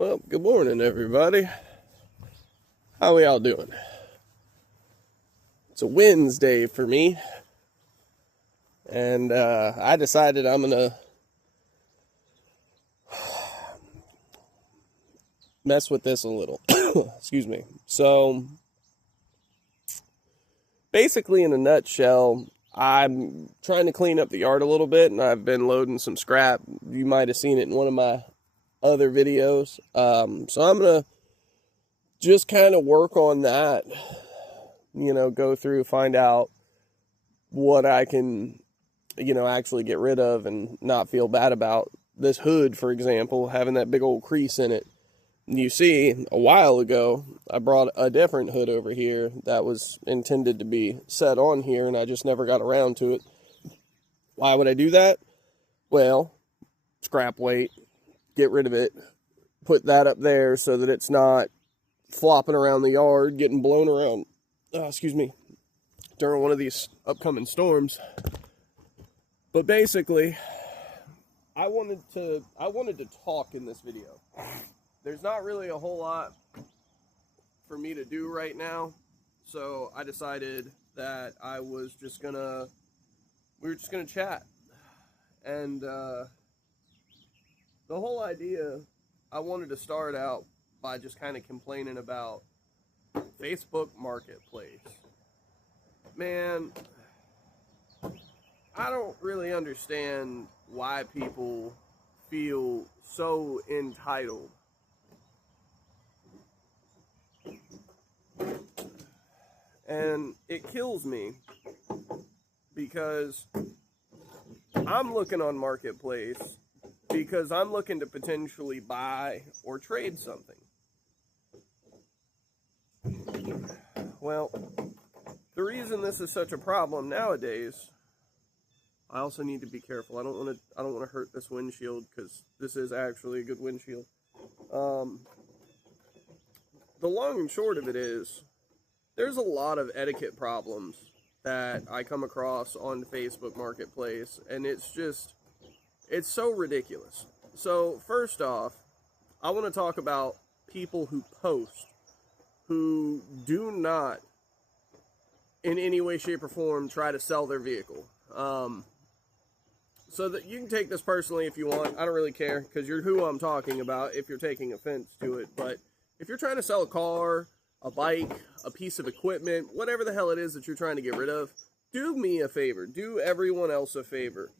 Well, good morning, everybody. How are y'all doing? It's a Wednesday for me, and I decided I'm gonna mess with this a little. Excuse me. So, basically, in a nutshell, I'm trying to clean up the yard a little bit, and I've been loading some scrap. You might have seen it in one of my other videos. So I'm gonna just kind of work on that. Go through, find out what I can, actually get rid of and not feel bad about. This hood, for example, having that big old crease in it. You see, a while ago, I brought a different hood over here that was intended to be set on here, and I just never got around to it. Why would I do that? Well, scrap weight, get rid of it, put that up there so that it's not flopping around the yard, getting blown around, during one of these upcoming storms. But basically, I wanted to talk in this video. There's not really a whole lot for me to do right now, so I decided that we were just gonna chat. And the whole idea, I wanted to start out by just kind of complaining about Facebook Marketplace. Man, I don't really understand why people feel so entitled. And it kills me because I'm looking on Marketplace because I'm looking to potentially buy or trade something. Well, the reason this is such a problem nowadays, I also need to be careful. I don't want to hurt this windshield because this is actually a good windshield. The long and short of it is, there's a lot of etiquette problems that I come across on Facebook Marketplace, and it's so ridiculous. So first off, I want to talk about people who post, who do not in any way, shape, or form try to sell their vehicle. So that you can take this personally if you want. I don't really care, because you're who I'm talking about if you're taking offense to it. But if you're trying to sell a car, a bike, a piece of equipment, whatever the hell it is that you're trying to get rid of, do me a favor. Do everyone else a favor.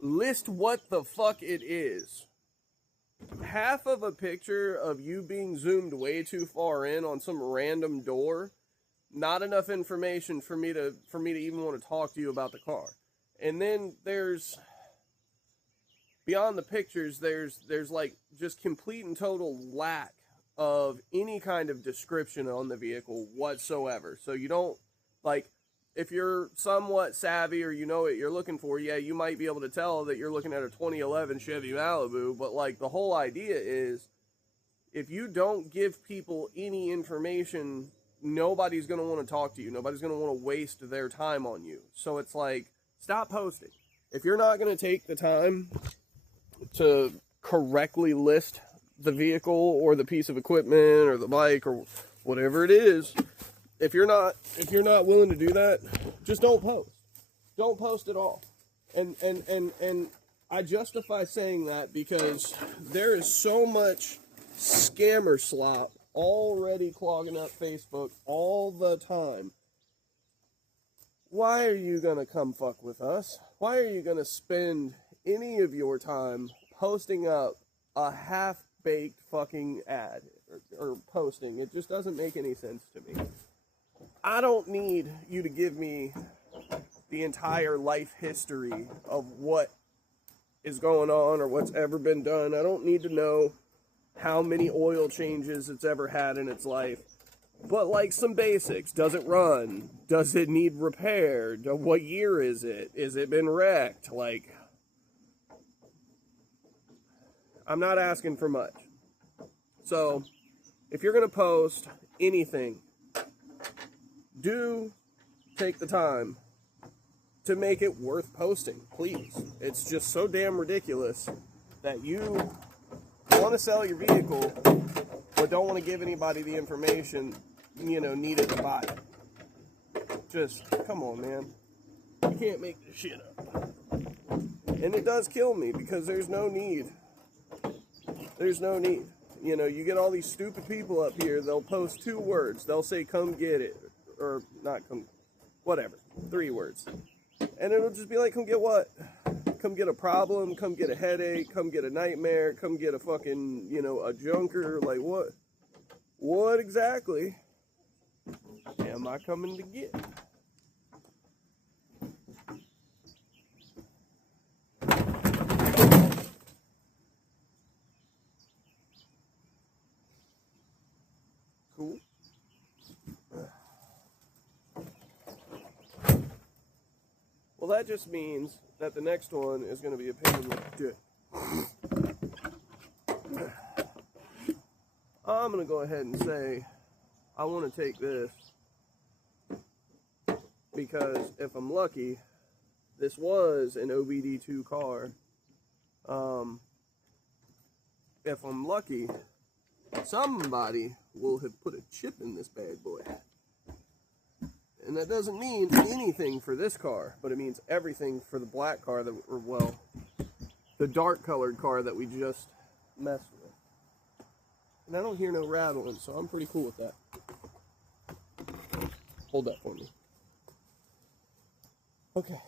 List what the fuck it is. Half of a picture of you being zoomed way too far in on some random door, not enough information for me to even want to talk to you about the car. And then there's, beyond the pictures, there's like just complete and total lack of any kind of description on the vehicle whatsoever. So you don't, like, if you're somewhat savvy or you know what you're looking for, yeah, you might be able to tell that you're looking at a 2011 Chevy Malibu, but like the whole idea is, if you don't give people any information, nobody's going to want to talk to you. Nobody's going to want to waste their time on you. So it's like, stop posting. If you're not going to take the time to correctly list the vehicle or the piece of equipment or the bike or whatever it is, if you're not willing to do that, just don't post. Don't post at all. And I justify saying that because there is so much scammer slop already clogging up Facebook all the time. Why are you gonna come fuck with us? Why are you gonna spend any of your time posting up a half-baked fucking ad or posting? It just doesn't make any sense to me. I don't need you to give me the entire life history of what is going on or what's ever been done. I don't need to know how many oil changes it's ever had in its life. But like some basics. Does it run? Does it need repaired? What year is it? Is it been wrecked? Like, I'm not asking for much. So, if you're going to post anything, do take the time to make it worth posting, please. It's just so damn ridiculous that you want to sell your vehicle, but don't want to give anybody the information, needed to buy it. Just, come on, man. You can't make this shit up. And it does kill me because there's no need. There's no need. You get all these stupid people up here, they'll post 2 words. They'll say, come get it. Or not come, whatever. 3 words. And it'll just be like, come get what? Come get a problem, come get a headache, come get a nightmare, come get a fucking, a junker. Like, what? What exactly am I coming to get? Cool. Well, that just means that the next one is going to be a pain in the dick. I'm going to go ahead and say I want to take this because if I'm lucky, this was an OBD2 car. If I'm lucky, somebody will have put a chip in this bad boy. And that doesn't mean anything for this car, but it means everything for the black car the dark colored car that we just messed with. And I don't hear no rattling, so I'm pretty cool with that. Hold that for me. Okay.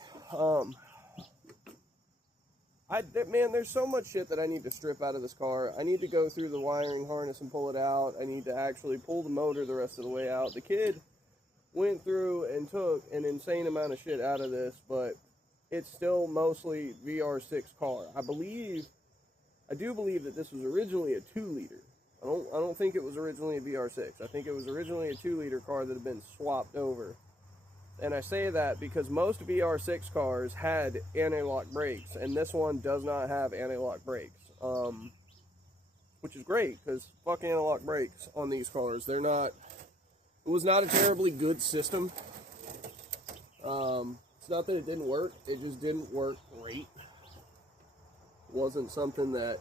Man, there's so much shit that I need to strip out of this car. I need to go through the wiring harness and pull it out. I need to actually pull the motor the rest of the way out. The kid went through and took an insane amount of shit out of this, but it's still mostly VR6 car. I do believe that this was originally a 2-liter. I don't think it was originally a VR6. I think it was originally a 2-liter car that had been swapped over. And I say that because most VR6 cars had anti-lock brakes, and this one does not have anti-lock brakes. Which is great, because fuck anti-lock brakes on these cars. It was not a terribly good system. It's not that it didn't work, it just didn't work great. It wasn't something that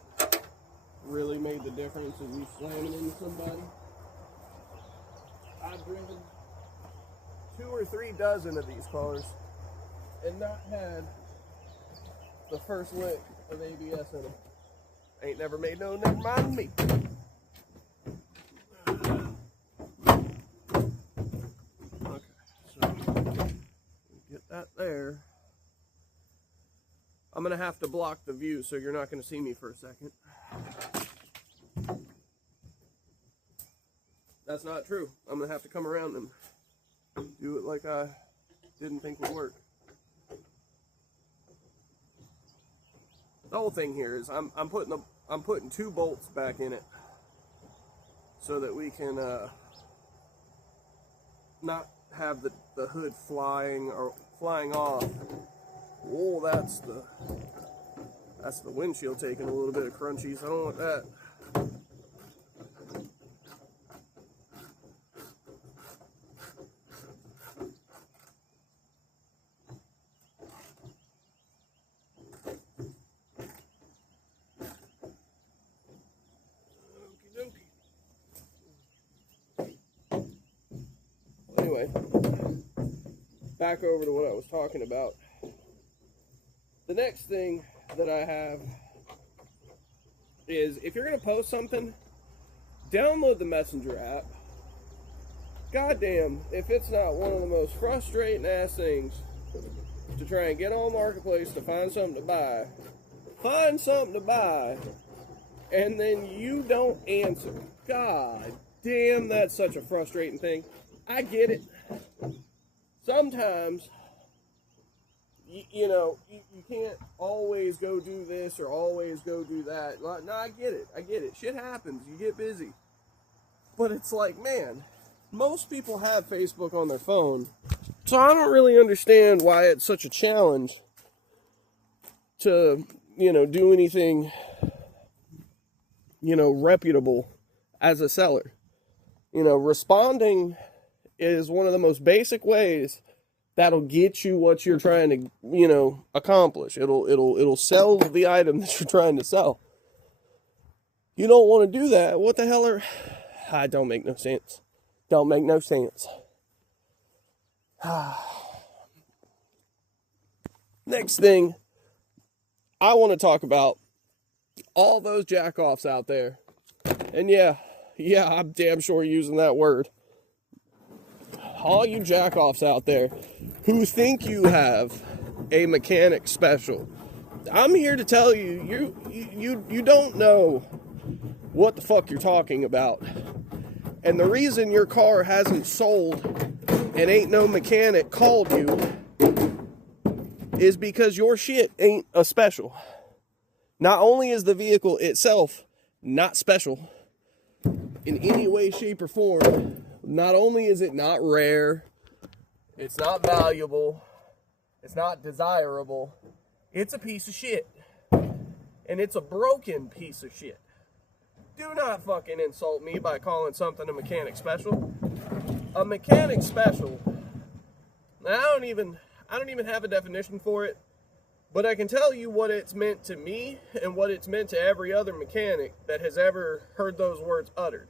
really made the difference of you slamming into somebody. I've driven 2 or 3 dozen of these cars and not had the first lick of ABS in them. Ain't never made no, never mind me. Okay, so get that there. I'm gonna have to block the view so you're not gonna see me for a second. That's not true. I'm gonna have to come around and do it like I didn't think would work. The whole thing here is I'm putting 2 bolts back in it so that we can not have the hood flying off. Oh, that's the windshield taking a little bit of crunchies. I don't want that. Anyway, back over to what I was talking about. The next thing that I have is if you're going to post something, download the Messenger app. Goddamn, if it's not one of the most frustrating ass things to try and get on Marketplace to find something to buy. Find something to buy, and then you don't answer. God damn, that's such a frustrating thing. I get it. Sometimes, you can't always go do this or always go do that. No, I get it. Shit happens. You get busy. But it's like, man, most people have Facebook on their phone. So I don't really understand why it's such a challenge to, do anything, reputable as a seller. Responding is one of the most basic ways that'll get you what you're trying to, accomplish. It'll sell the item that you're trying to sell. You don't want to do that. What the hell are... I don't make no sense. Don't make no sense. Next thing, I want to talk about all those jack-offs out there. And yeah, I'm damn sure using that word. All you jack-offs out there who think you have a mechanic special. I'm here to tell you, you don't know what the fuck you're talking about. And the reason your car hasn't sold and ain't no mechanic called you is because your shit ain't a special. Not only is the vehicle itself not special in any way, shape, or form, not only is it not rare, it's not valuable, it's not desirable, it's a piece of shit. And it's a broken piece of shit. Do not fucking insult me by calling something a mechanic special. A mechanic special, I don't even have a definition for it, but I can tell you what it's meant to me and what it's meant to every other mechanic that has ever heard those words uttered.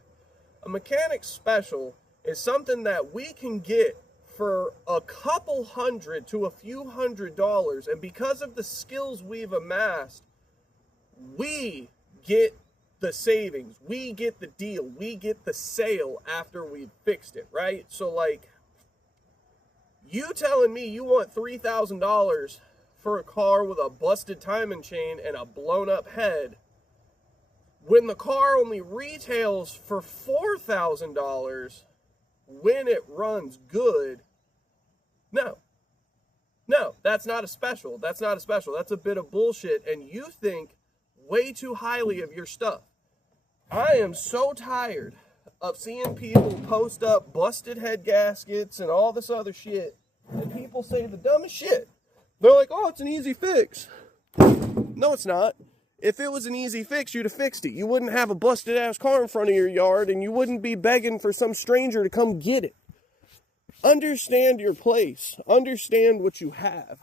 A mechanic special is something that we can get for a couple hundred to a few $100s, and because of the skills we've amassed, we get the savings, we get the deal, we get the sale after we've fixed it, right? So like, you telling me you want $3,000 for a car with a busted timing chain and a blown up head, when the car only retails for $4,000 when it runs good. No, that's not a special. That's not a special. That's a bit of bullshit, and you think way too highly of your stuff. I am so tired of seeing people post up busted head gaskets and all this other shit, and people say the dumbest shit. They're like, oh, it's an easy fix. No, it's not. If it was an easy fix, you'd have fixed it. You wouldn't have a busted ass car in front of your yard, and you wouldn't be begging for some stranger to come get it. Understand your place. Understand what you have.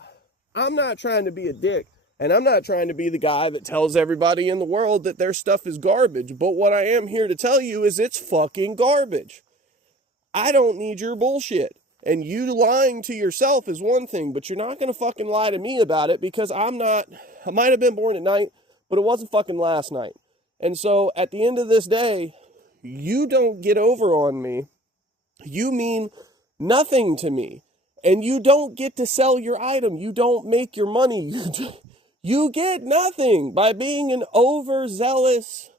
I'm not trying to be a dick, and I'm not trying to be the guy that tells everybody in the world that their stuff is garbage, but what I am here to tell you is it's fucking garbage. I don't need your bullshit. And you lying to yourself is one thing, but you're not going to fucking lie to me about it, because I might have been born at night, but it wasn't fucking last night. And so at the end of this day, you don't get over on me. You mean nothing to me. And you don't get to sell your item. You don't make your money. You get nothing by being an overzealous,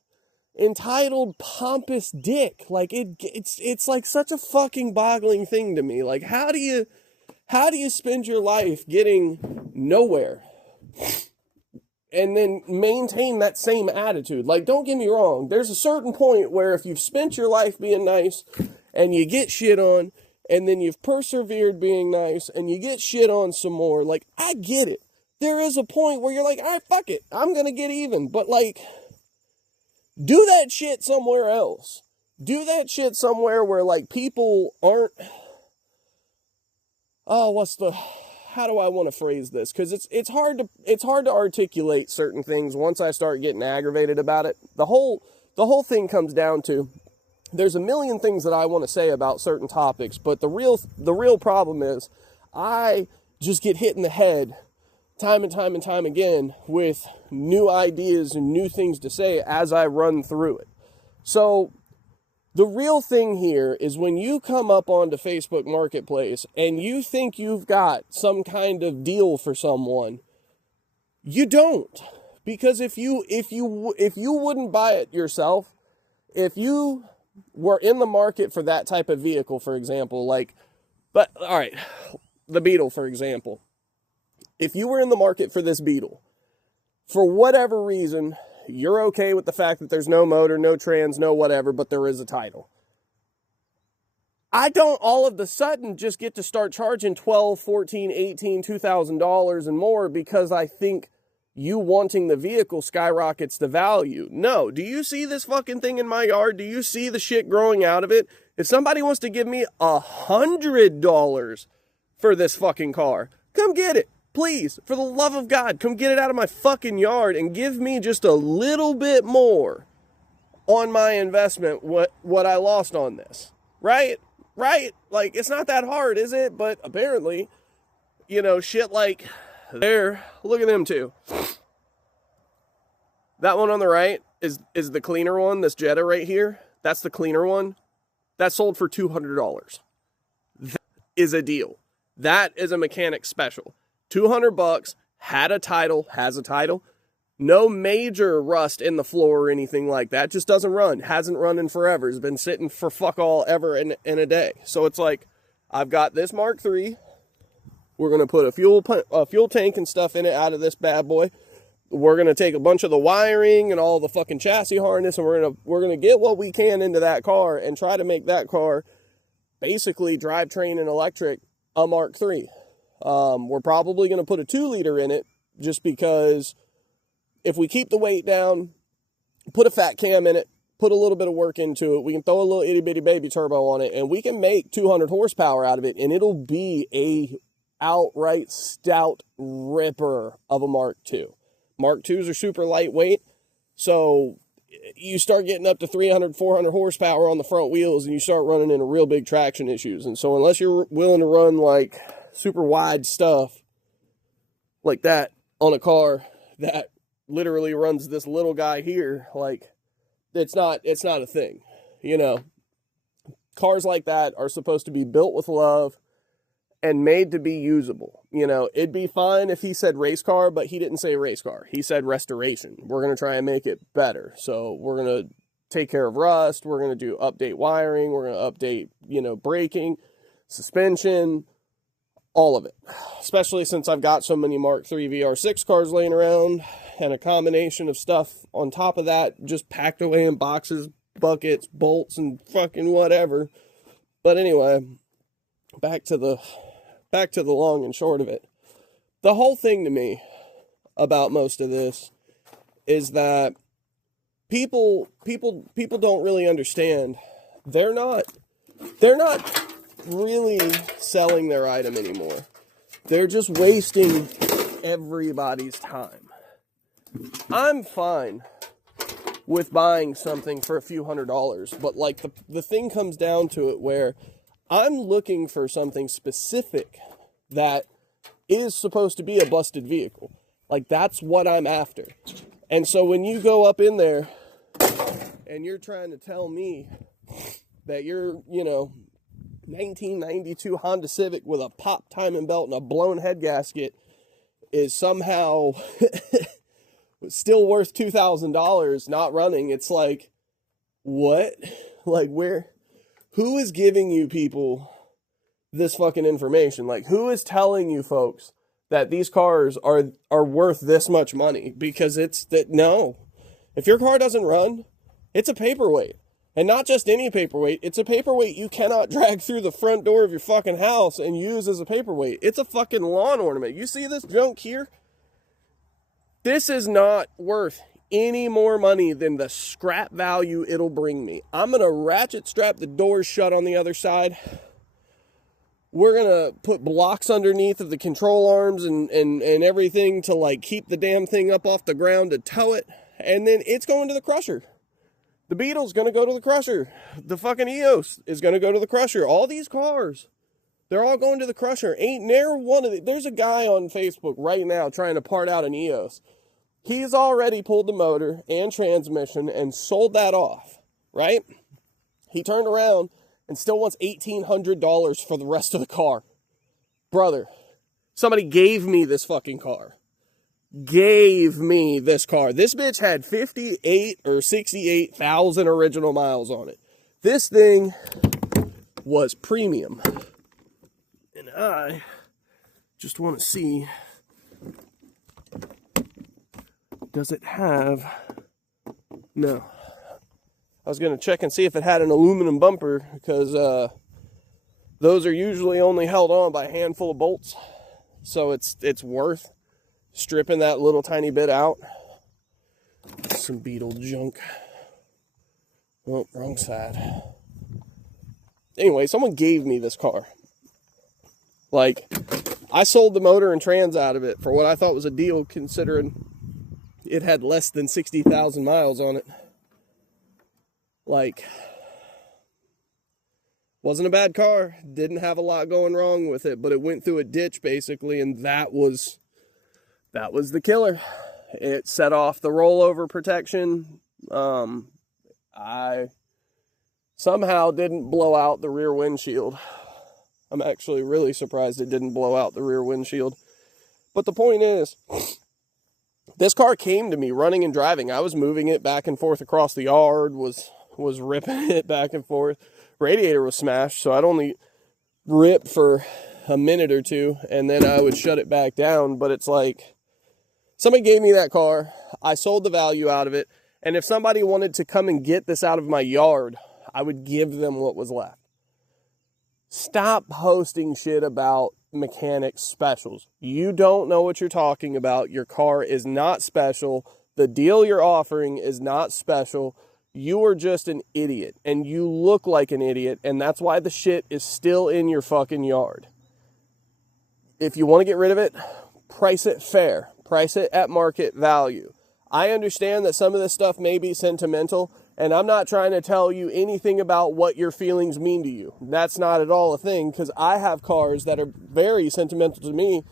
entitled, pompous dick. Like it's like such a fucking boggling thing to me. Like, how do you spend your life getting nowhere and then maintain that same attitude? Like, don't get me wrong, there's a certain point where if you've spent your life being nice and you get shit on, and then you've persevered being nice and you get shit on some more, like, I get it. There is a point where you're like, all right, fuck it, I'm gonna get even. But like, do that shit somewhere else. Do that shit somewhere where like people aren't, how do I want to phrase this? Because it's hard to articulate certain things once I start getting aggravated about it. The whole thing comes down to, there's a million things that I want to say about certain topics, but the real problem is I just get hit in the head time and time again with new ideas and new things to say as I run through it. So the real thing here is when you come up onto Facebook Marketplace and you think you've got some kind of deal for someone, you don't. Because if you wouldn't buy it yourself, if you were in the market for that type of vehicle, for example, the Beetle, for example. If you were in the market for this Beetle, for whatever reason, you're okay with the fact that there's no motor, no trans, no whatever, but there is a title. I don't all of a sudden just get to start charging $12, $14, $18, $2,000 and more because I think you wanting the vehicle skyrockets the value. No. Do you see this fucking thing in my yard? Do you see the shit growing out of it? If somebody wants to give me $100 for this fucking car, come get it. Please, for the love of God, come get it out of my fucking yard and give me just a little bit more on my investment what I lost on this. Right? Right? Like, it's not that hard, is it? But apparently, you know, shit like there. Look at them two. That one on the right is the cleaner one, this Jetta right here. That's the cleaner one. That sold for $200. That is a deal. That is a mechanic special. $200, had a title, has a title. No major rust in the floor or anything like that. Just doesn't run. Hasn't run in forever. Has been sitting for fuck all ever in a day. So it's like, I've got this Mark III. We're going to put a fuel tank and stuff in it out of this bad boy. We're going to take a bunch of the wiring and all the fucking chassis harness, and we're going to get what we can into that car and try to make that car basically drivetrain and electric a Mark III. We're probably going to put a 2-liter in it just because if we keep the weight down, put a fat cam in it, put a little bit of work into it, we can throw a little itty bitty baby turbo on it, and we can make 200 horsepower out of it, and it'll be a outright stout ripper of a Mark II. Mark IIs are super lightweight, so you start getting up to 300, 400 horsepower on the front wheels, and you start running into real big traction issues. And so unless you're willing to run like super wide stuff like that on a car that literally runs this little guy here, like, it's not a thing. You know, cars like that are supposed to be built with love and made to be usable. You know, it'd be fine if he said race car, but he didn't say race car. He said restoration. We're going to try and make it better. So we're going to take care of rust. We're going to do update wiring. We're going to update, you know, braking, suspension, all of it. Especially since I've got so many Mark III VR6 cars laying around and a combination of stuff on top of that, just packed away in boxes, buckets, bolts, and fucking whatever. But anyway, back to the long and short of it. The whole thing to me about most of this is that people don't really understand. They're not really selling their item anymore. They're just wasting everybody's time. I'm fine with buying something for a few $100s, but like the thing comes down to it where I'm looking for something specific that is supposed to be a busted vehicle. Like, that's what I'm after. And so when you go up in there and you're trying to tell me that you're, you know, 1992 Honda Civic with a pop timing belt and a blown head gasket is somehow still worth $2,000 not running, it's like, what? Like, who is giving you people this fucking information? Like, who is telling you folks that these cars are worth this much money? Because no. If your car doesn't run, it's a paperweight. And not just any paperweight. It's a paperweight you cannot drag through the front door of your fucking house and use as a paperweight. It's a fucking lawn ornament. You see this junk here? This is not worth any more money than the scrap value it'll bring me. I'm going to ratchet strap the doors shut on the other side. We're going to put blocks underneath of the control arms and everything to like keep the damn thing up off the ground to tow it. And then it's going to the crusher. The Beetle's going to go to the crusher. The fucking EOS is going to go to the crusher. All these cars, they're all going to the crusher. Ain't never one of there's a guy on Facebook right now trying to part out an EOS. He's already pulled the motor and transmission and sold that off, right? He turned around and still wants $1,800 for the rest of the car. Brother, somebody gave me this fucking car. Gave me this car. This bitch had 58 or 68,000 original miles on it. This thing was premium. And I just want to see, does it have, no. I was going to check and see if it had an aluminum bumper, because those are usually only held on by a handful of bolts. So it's worth stripping that little tiny bit out. Some Beetle junk. Oh, wrong side. Anyway, someone gave me this car. Like, I sold the motor and trans out of it for what I thought was a deal, considering it had less than 60,000 miles on it. Like, wasn't a bad car, didn't have a lot going wrong with it, but it went through a ditch basically, and that was the killer. It set off the rollover protection. I somehow didn't blow out the rear windshield. I'm actually really surprised it didn't blow out the rear windshield. But the point is, this car came to me running and driving. I was moving it back and forth across the yard, was ripping it back and forth. Radiator was smashed, so I'd only rip for a minute or two, and then I would shut it back down. But it's like, somebody gave me that car, I sold the value out of it, and if somebody wanted to come and get this out of my yard, I would give them what was left. Stop posting shit about mechanic specials. You don't know what you're talking about. Your car is not special. The deal you're offering is not special. You are just an idiot, and you look like an idiot, and that's why the shit is still in your fucking yard. If you want to get rid of it, price it fair. Price it at market value. I understand that some of this stuff may be sentimental, and I'm not trying to tell you anything about what your feelings mean to you. That's not at all a thing, because I have cars that are very sentimental to me,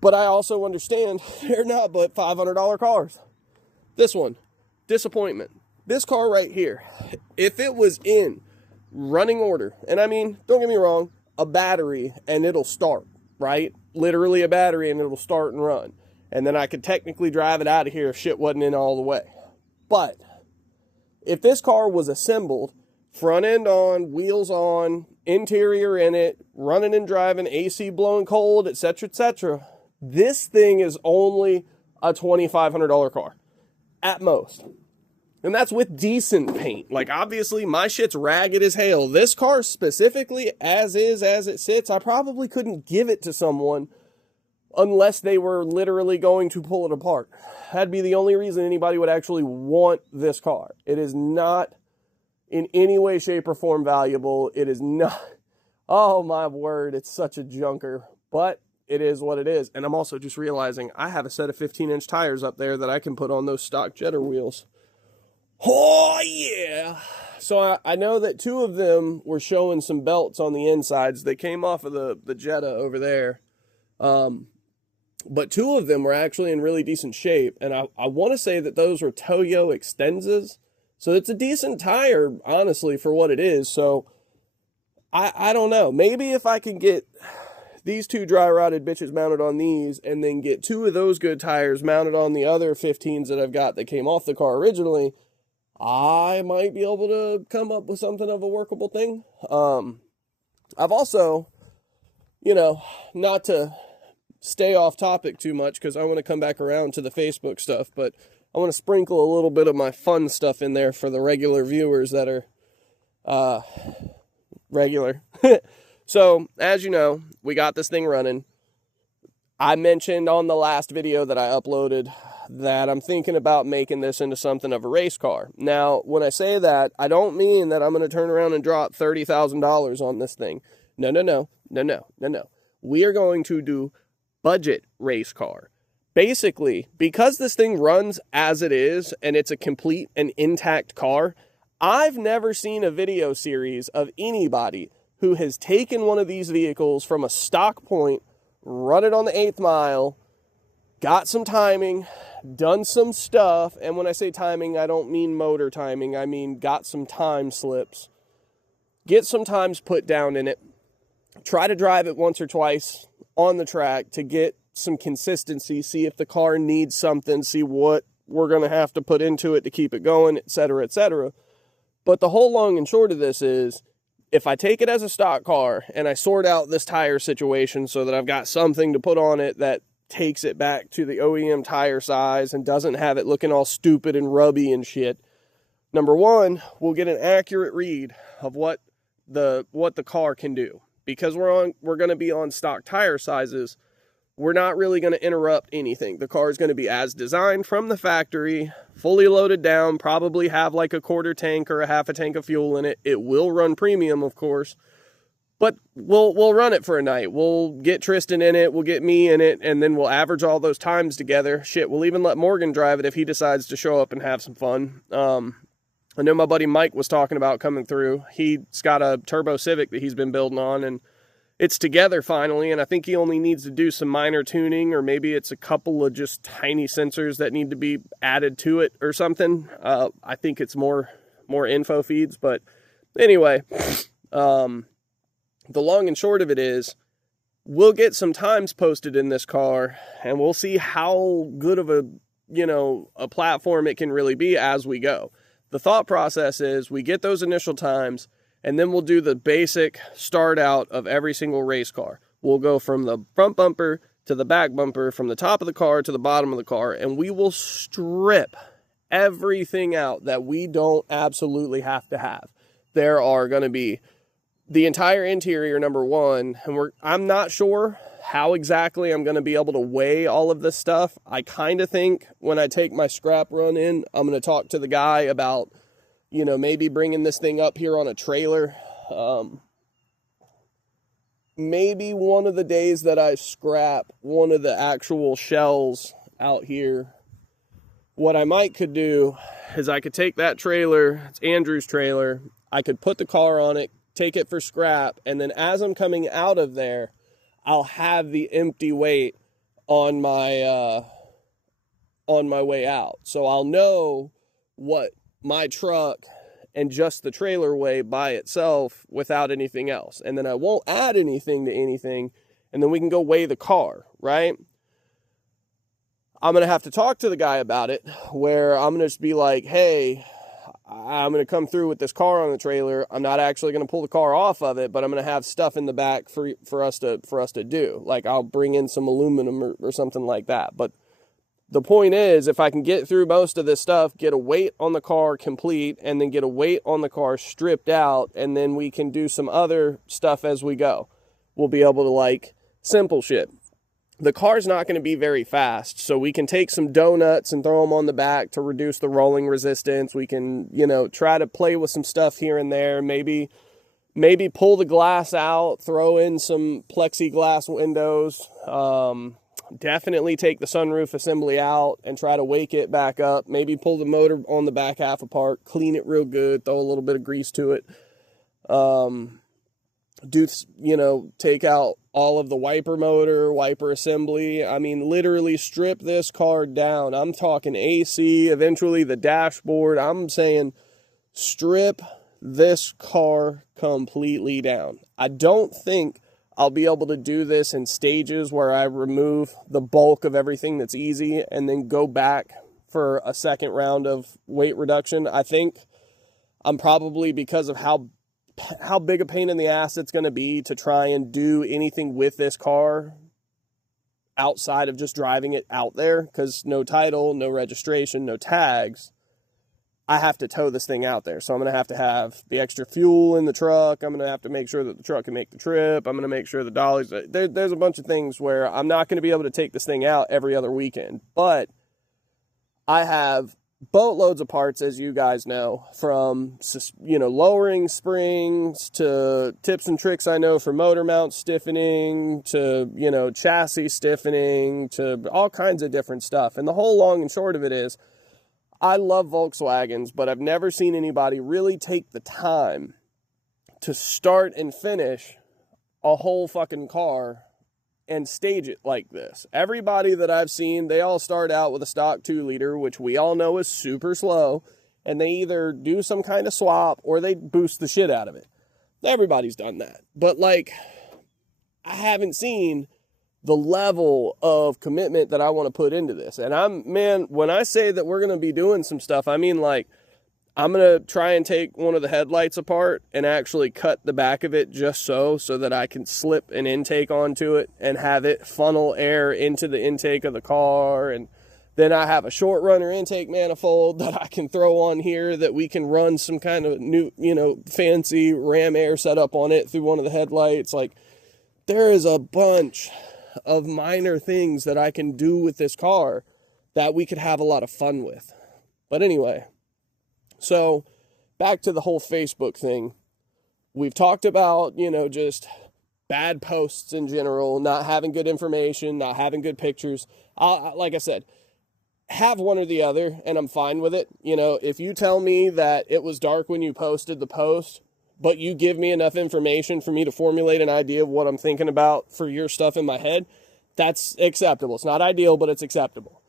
but I also understand they're not but $500 cars. This one, disappointment. This car right here, if it was in running order, and I mean, don't get me wrong, a battery and it'll start, right? Literally a battery and it'll start and run. And then I could technically drive it out of here if shit wasn't in all the way. But if this car was assembled, front end on, wheels on, interior in it, running and driving, AC blowing cold, etc., this thing is only a $2,500 car at most. And that's with decent paint. Like, obviously, my shit's ragged as hell. This car specifically, as it sits, I probably couldn't give it to someone unless they were literally going to pull it apart. That'd be the only reason anybody would actually want this car. It is not in any way, shape, or form valuable. It is not. Oh, my word. It's such a junker. But it is what it is. And I'm also just realizing I have a set of 15-inch tires up there that I can put on those stock Jetta wheels. Oh, yeah. So I know that two of them were showing some belts on the insides. They came off of the Jetta over there. But two of them were actually in really decent shape. And I want to say that those were Toyo Extensas. So it's a decent tire, honestly, for what it is. So I don't know. Maybe if I can get these two dry rotted bitches mounted on these and then get two of those good tires mounted on the other 15s that I've got that came off the car originally, I might be able to come up with something of a workable thing. I've also, not to stay off topic too much because I want to come back around to the Facebook stuff, but I want to sprinkle a little bit of my fun stuff in there for the regular viewers that are regular. So, as you know, we got this thing running. I mentioned on the last video that I uploaded that I'm thinking about making this into something of a race car. Now, when I say that, I don't mean that I'm going to turn around and drop $30,000 on this thing. No. We are going to do budget race car. Basically, because this thing runs as it is and it's a complete and intact car, I've never seen a video series of anybody who has taken one of these vehicles from a stock point, run it on the 8th mile, got some timing, done some stuff, and when I say timing, I don't mean motor timing, I mean got some time slips, get some times put down in it, try to drive it once or twice on the track to get some consistency, see if the car needs something, see what we're going to have to put into it to keep it going, etc., etc. But the whole long and short of this is, if I take it as a stock car and I sort out this tire situation so that I've got something to put on it that takes it back to the OEM tire size and doesn't have it looking all stupid and rubby and shit, number one, we'll get an accurate read of what the car can do. Because we're going to be on stock tire sizes, we're not really going to interrupt anything. The car is going to be as designed from the factory, fully loaded down, probably have like a quarter tank or a half a tank of fuel in it. It will run premium, of course, but we'll run it for a night. We'll get Tristan in it, we'll get me in it, and then we'll average all those times together. Shit, we'll even let Morgan drive it if he decides to show up and have some fun. I know my buddy Mike was talking about coming through. He's got a Turbo Civic that he's been building on, and it's together finally, and I think he only needs to do some minor tuning, or maybe it's a couple of just tiny sensors that need to be added to it or something. I think it's more info feeds, but anyway, the long and short of it is, we'll get some times posted in this car, and we'll see how good of a platform it can really be as we go. The thought process is we get those initial times, and then we'll do the basic start out of every single race car. We'll go from the front bumper to the back bumper, from the top of the car to the bottom of the car, and we will strip everything out that we don't absolutely have to have. There are going to be the entire interior, number one, and I'm not sure how exactly I'm going to be able to weigh all of this stuff. I kind of think when I take my scrap run in, I'm going to talk to the guy about, maybe bringing this thing up here on a trailer. Maybe one of the days that I scrap one of the actual shells out here, what I could do is I could take that trailer, it's Andrew's trailer, I could put the car on it, take it for scrap, and then as I'm coming out of there, I'll have the empty weight on my way out. So I'll know what my truck and just the trailer weigh by itself without anything else. And then I won't add anything to anything, and then we can go weigh the car, right? I'm going to have to talk to the guy about it, where I'm going to just be like, hey, I'm going to come through with this car on the trailer. I'm not actually going to pull the car off of it, but I'm going to have stuff in the back for us to do. Like, I'll bring in some aluminum or something like that. But the point is, if I can get through most of this stuff, get a weight on the car complete, and then get a weight on the car stripped out, and then we can do some other stuff as we go. We'll be able to, simple shit. The car's not going to be very fast, so we can take some donuts and throw them on the back to reduce the rolling resistance. We can, try to play with some stuff here and there. Maybe pull the glass out, throw in some plexiglass windows. Definitely take the sunroof assembly out and try to wake it back up. Maybe pull the motor on the back half apart, clean it real good, throw a little bit of grease to it. Take out all of the wiper assembly. I mean, literally strip this car down. I'm talking AC, eventually the dashboard. I'm saying strip this car completely down. I don't think I'll be able to do this in stages where I remove the bulk of everything that's easy and then go back for a second round of weight reduction. I think I'm probably, because of how big a pain in the ass it's going to be to try and do anything with this car outside of just driving it out there, because no title, no registration, no tags, I have to tow this thing out there. So I'm going to have the extra fuel in the truck. I'm going to have to make sure that the truck can make the trip. I'm going to make sure the dollies, there's a bunch of things where I'm not going to be able to take this thing out every other weekend, but I have boatloads of parts, as you guys know, from, lowering springs to tips and tricks I know for motor mount stiffening to, chassis stiffening to all kinds of different stuff. And the whole long and short of it is, I love Volkswagens, but I've never seen anybody really take the time to start and finish a whole fucking car and stage it like this. Everybody that I've seen, they all start out with a stock 2-liter, which we all know is super slow, and they either do some kind of swap or they boost the shit out of it. Everybody's done that. But, I haven't seen the level of commitment that I want to put into this. And when I say that we're going to be doing some stuff, I mean, I'm going to try and take one of the headlights apart and actually cut the back of it just so that I can slip an intake onto it and have it funnel air into the intake of the car. And then I have a short runner intake manifold that I can throw on here that we can run some kind of new, fancy ram air setup on it through one of the headlights. There is a bunch of minor things that I can do with this car that we could have a lot of fun with. But anyway, so back to the whole Facebook thing. We've talked about, just bad posts in general, not having good information, not having good pictures. Like I said, have one or the other, and I'm fine with it. You know, if you tell me that it was dark when you posted the post, but you give me enough information for me to formulate an idea of what I'm thinking about for your stuff in my head, that's acceptable. It's not ideal, but it's acceptable.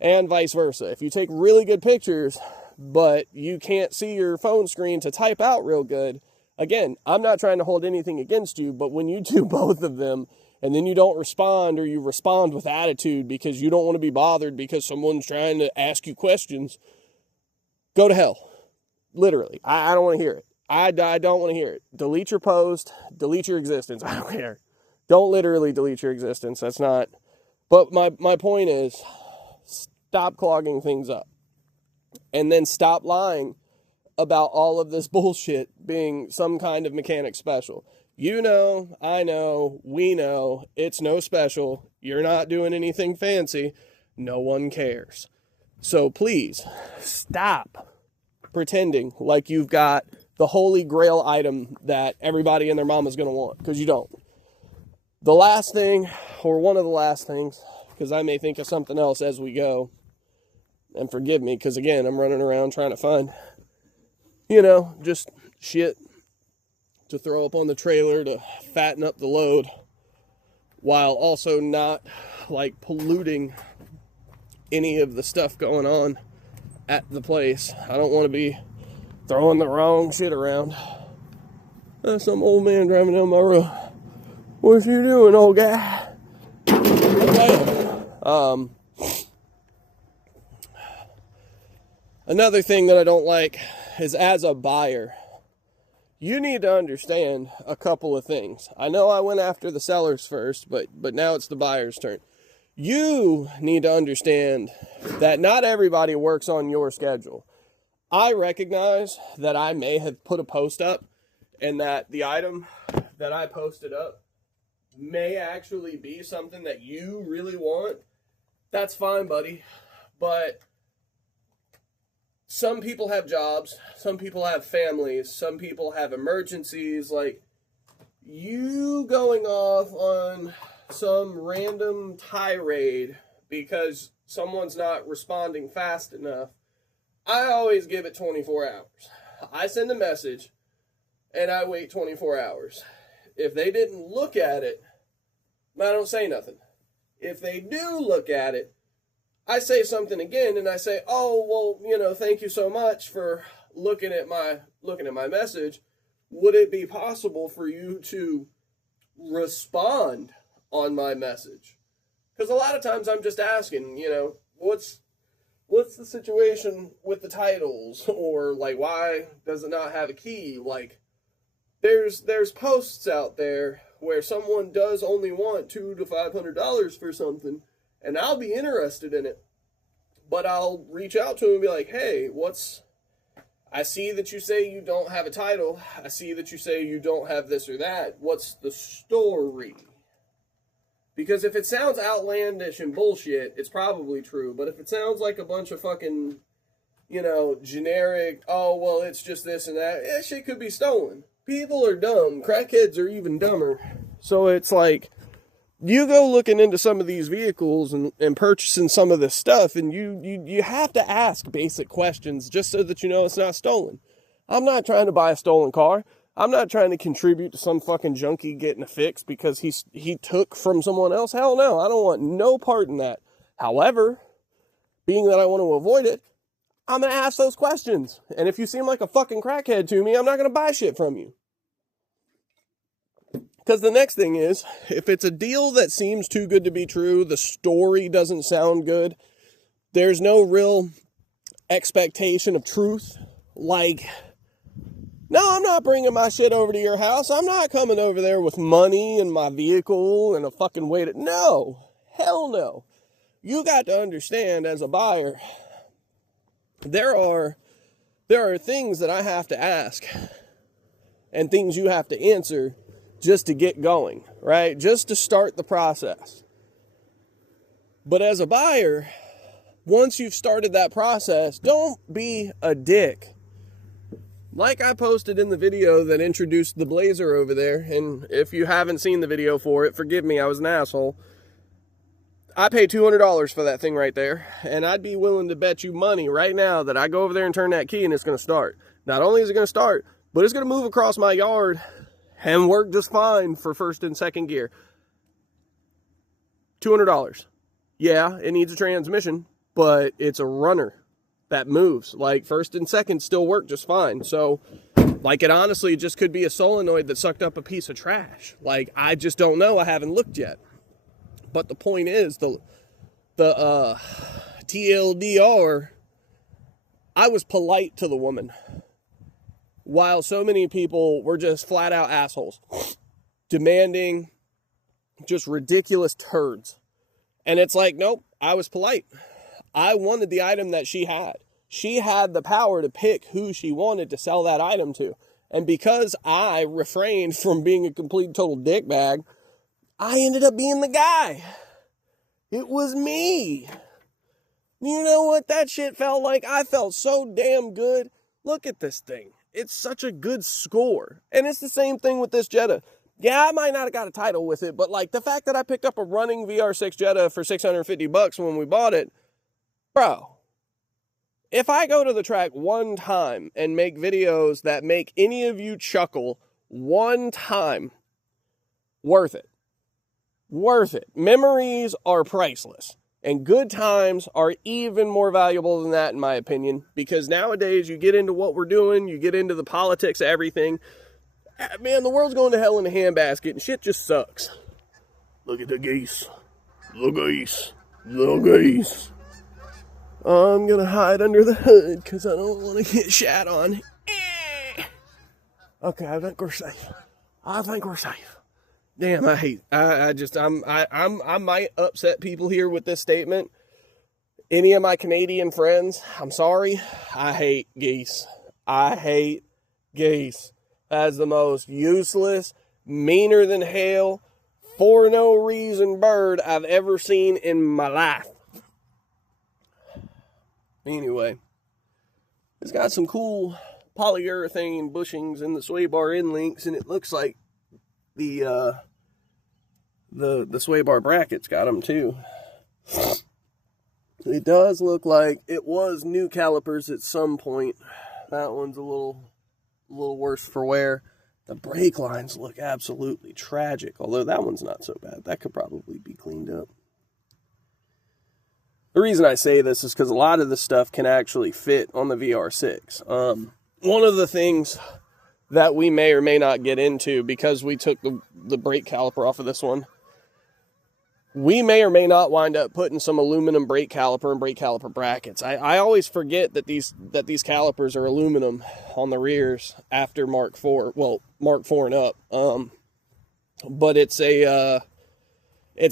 And vice versa. If you take really good pictures, but you can't see your phone screen to type out real good, again, I'm not trying to hold anything against you, but when you do both of them, and then you don't respond, or you respond with attitude because you don't want to be bothered because someone's trying to ask you questions, go to hell. Literally. I don't want to hear it. I don't want to hear it. Delete your post. Delete your existence. I don't care. Don't literally delete your existence. That's not... But my point is, stop clogging things up. And then stop lying about all of this bullshit being some kind of mechanic special. You know, I know, we know, it's no special. You're not doing anything fancy. No one cares. So please, stop pretending like you've got the holy grail item that everybody and their mama's going to want, because you don't. The last thing, or one of the last things, because I may think of something else as we go, and forgive me, because again, I'm running around trying to find, you know, just shit to throw up on the trailer to fatten up the load, while also not like polluting any of the stuff going on at the place. I don't want to be throwing the wrong shit around. Some old man driving down my road. What you doing, old guy? Okay. Another thing that I don't like is, as a buyer, you need to understand a couple of things. I know I went after the sellers first, but now it's the buyer's turn. You need to understand that not everybody works on your schedule. I recognize that I may have put a post up and that the item that I posted up may actually be something that you really want. That's fine, buddy. But some people have jobs, some people have families, some people have emergencies. Like, you going off on some random tirade because someone's not responding fast enough, I always give it 24 hours. I send a message and I wait 24 hours. If they didn't look at it, I don't say nothing. If they do look at it, I say something again, and I say, oh, well, you know, thank you so much for looking at my message. Would it be possible for you to respond on my message? Because a lot of times I'm just asking, you know, what's the situation with the titles? Or, like, why does it not have a key? Like, there's posts out there where someone does only want $200 to $500 for something, and I'll be interested in it, but I'll reach out to him and be like, hey, I see that you say you don't have a title. I see that you say you don't have this or that. What's the story? Because if it sounds outlandish and bullshit, it's probably true. But if it sounds like a bunch of fucking, you know, generic, oh, well, it's just this and that, shit could be stolen. People are dumb. Crackheads are even dumber. So it's like, you go looking into some of these vehicles and purchasing some of this stuff, and you have to ask basic questions just so that you know it's not stolen. I'm not trying to buy a stolen car. I'm not trying to contribute to some fucking junkie getting a fix because he took from someone else. Hell no, I don't want no part in that. However, being that I want to avoid it, I'm going to ask those questions. And if you seem like a fucking crackhead to me, I'm not going to buy shit from you. Because the next thing is, if it's a deal that seems too good to be true, the story doesn't sound good, there's no real expectation of truth, like, no, I'm not bringing my shit over to your house. I'm not coming over there with money and my vehicle and a fucking way to... No. Hell no. You got to understand, as a buyer, there are things that I have to ask and things you have to answer just to get going, right? Just to start the process. But as a buyer, once you've started that process, don't be a dick. Like I posted in the video that introduced the Blazer over there, and if you haven't seen the video for it, forgive me, I was an asshole. I paid $200 for that thing right there, and I'd be willing to bet you money right now that I go over there and turn that key and it's going to start. Not only is it going to start, but it's going to move across my yard and work just fine for first and second gear. $200. Yeah, it needs a transmission, but it's a runner that moves. Like, first and second still work just fine. So, like, it honestly just could be a solenoid that sucked up a piece of trash. Like, I just don't know. I haven't looked yet. But the point is, the TLDR, I was polite to the woman, while so many people were just flat out assholes, demanding just ridiculous turds. And it's like, nope, I was polite. I wanted the item that she had. She had the power to pick who she wanted to sell that item to. And because I refrained from being a complete total dickbag, I ended up being the guy. It was me. You know what that shit felt like? I felt so damn good. Look at this thing. It's such a good score. And it's the same thing with this Jetta. Yeah, I might not have got a title with it, but like the fact that I picked up a running VR6 Jetta for $650 when we bought it, bro, if I go to the track one time and make videos that make any of you chuckle one time, worth it. Worth it. Memories are priceless. And good times are even more valuable than that, in my opinion. Because nowadays, you get into what we're doing, you get into the politics of everything. Man, the world's going to hell in a handbasket, and shit just sucks. Look at the geese. The geese. The geese. I'm going to hide under the hood, because I don't want to get shat on. Okay, I think we're safe. I think we're safe. Damn, I might upset people here with this statement. Any of my Canadian friends, I'm sorry. I hate geese. I hate geese. That's the most useless, meaner than hell, for no reason bird I've ever seen in my life. Anyway, it's got some cool polyurethane bushings in the sway bar end links, and it looks like the sway bar brackets got them too. It does look like it was new calipers at some point. That one's a little worse for wear. The brake lines look absolutely tragic, although that one's not so bad. That could probably be cleaned up. The reason I say this is because a lot of this stuff can actually fit on the VR6. One of the things that we may or may not get into, because we took the brake caliper off of this one, we may or may not wind up putting some aluminum brake caliper and brake caliper brackets. I always forget that these calipers are aluminum on the rears after Mark IV. Well, Mark IV and up. But it's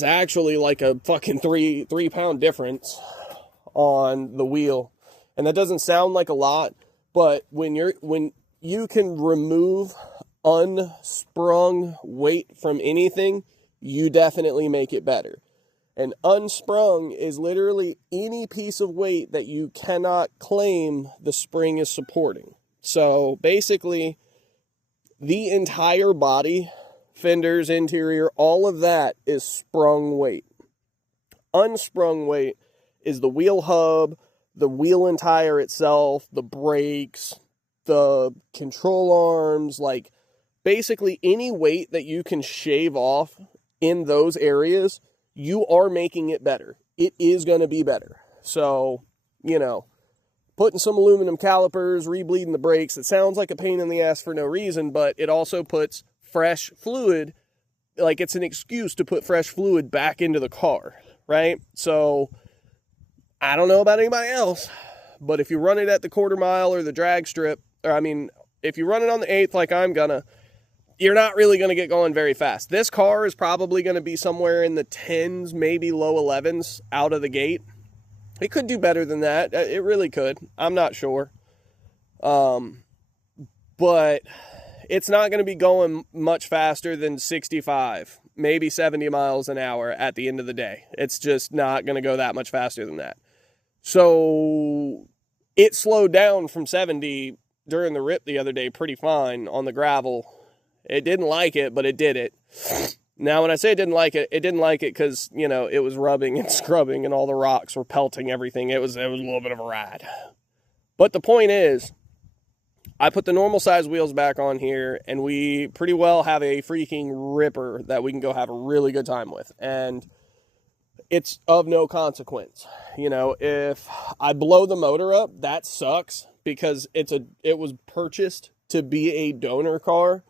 actually like a fucking 3 pound difference on the wheel. And that doesn't sound like a lot, but when you can remove unsprung weight from anything, you definitely make it better. And unsprung is literally any piece of weight that you cannot claim the spring is supporting. So basically, the entire body, fenders, interior, all of that is sprung weight. Unsprung weight is the wheel hub, the wheel and tire itself, the brakes, the control arms, like basically any weight that you can shave off in those areas, you are making it better. It is going to be better. So, putting some aluminum calipers, rebleeding the brakes, it sounds like a pain in the ass for no reason, but it also puts fresh fluid, like it's an excuse to put fresh fluid back into the car, right? So, I don't know about anybody else, but if you run it at the quarter mile or the drag strip, if you run it on the 8th like I'm gonna, you're not really going to get going very fast. This car is probably going to be somewhere in the 10s, maybe low 11s out of the gate. It could do better than that. It really could. I'm not sure. But it's not going to be going much faster than 65, maybe 70 miles an hour at the end of the day. It's just not going to go that much faster than that. So it slowed down from 70 during the rip the other day pretty fine on the gravel. It didn't like it, but it did it. Now, when I say it didn't like it because, you know, it was rubbing and scrubbing and all the rocks were pelting everything. It was a little bit of a ride. But the point is, I put the normal size wheels back on here, and we pretty well have a freaking ripper that we can go have a really good time with. And it's of no consequence. You know, if I blow the motor up, that sucks because it was purchased to be a donor car.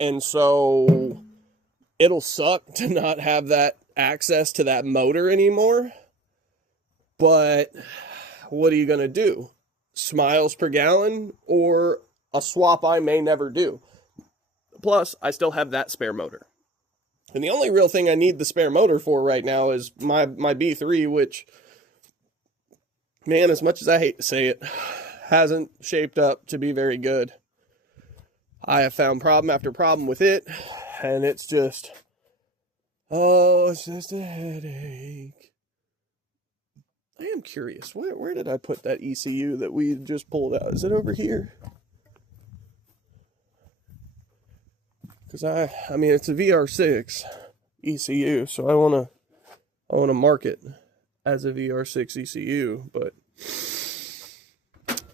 And so it'll suck to not have that access to that motor anymore. But what are you going to do? Smiles per gallon or a swap I may never do. Plus, I still have that spare motor. And the only real thing I need the spare motor for right now is my B3, which, man, as much as I hate to say it, hasn't shaped up to be very good. I have found problem after problem with it, and it's just, oh, it's just a headache. I am curious, where did I put that ECU that we just pulled out? Is it over here? Because I mean, it's a VR6 ECU, so I want to mark it as a VR6 ECU, but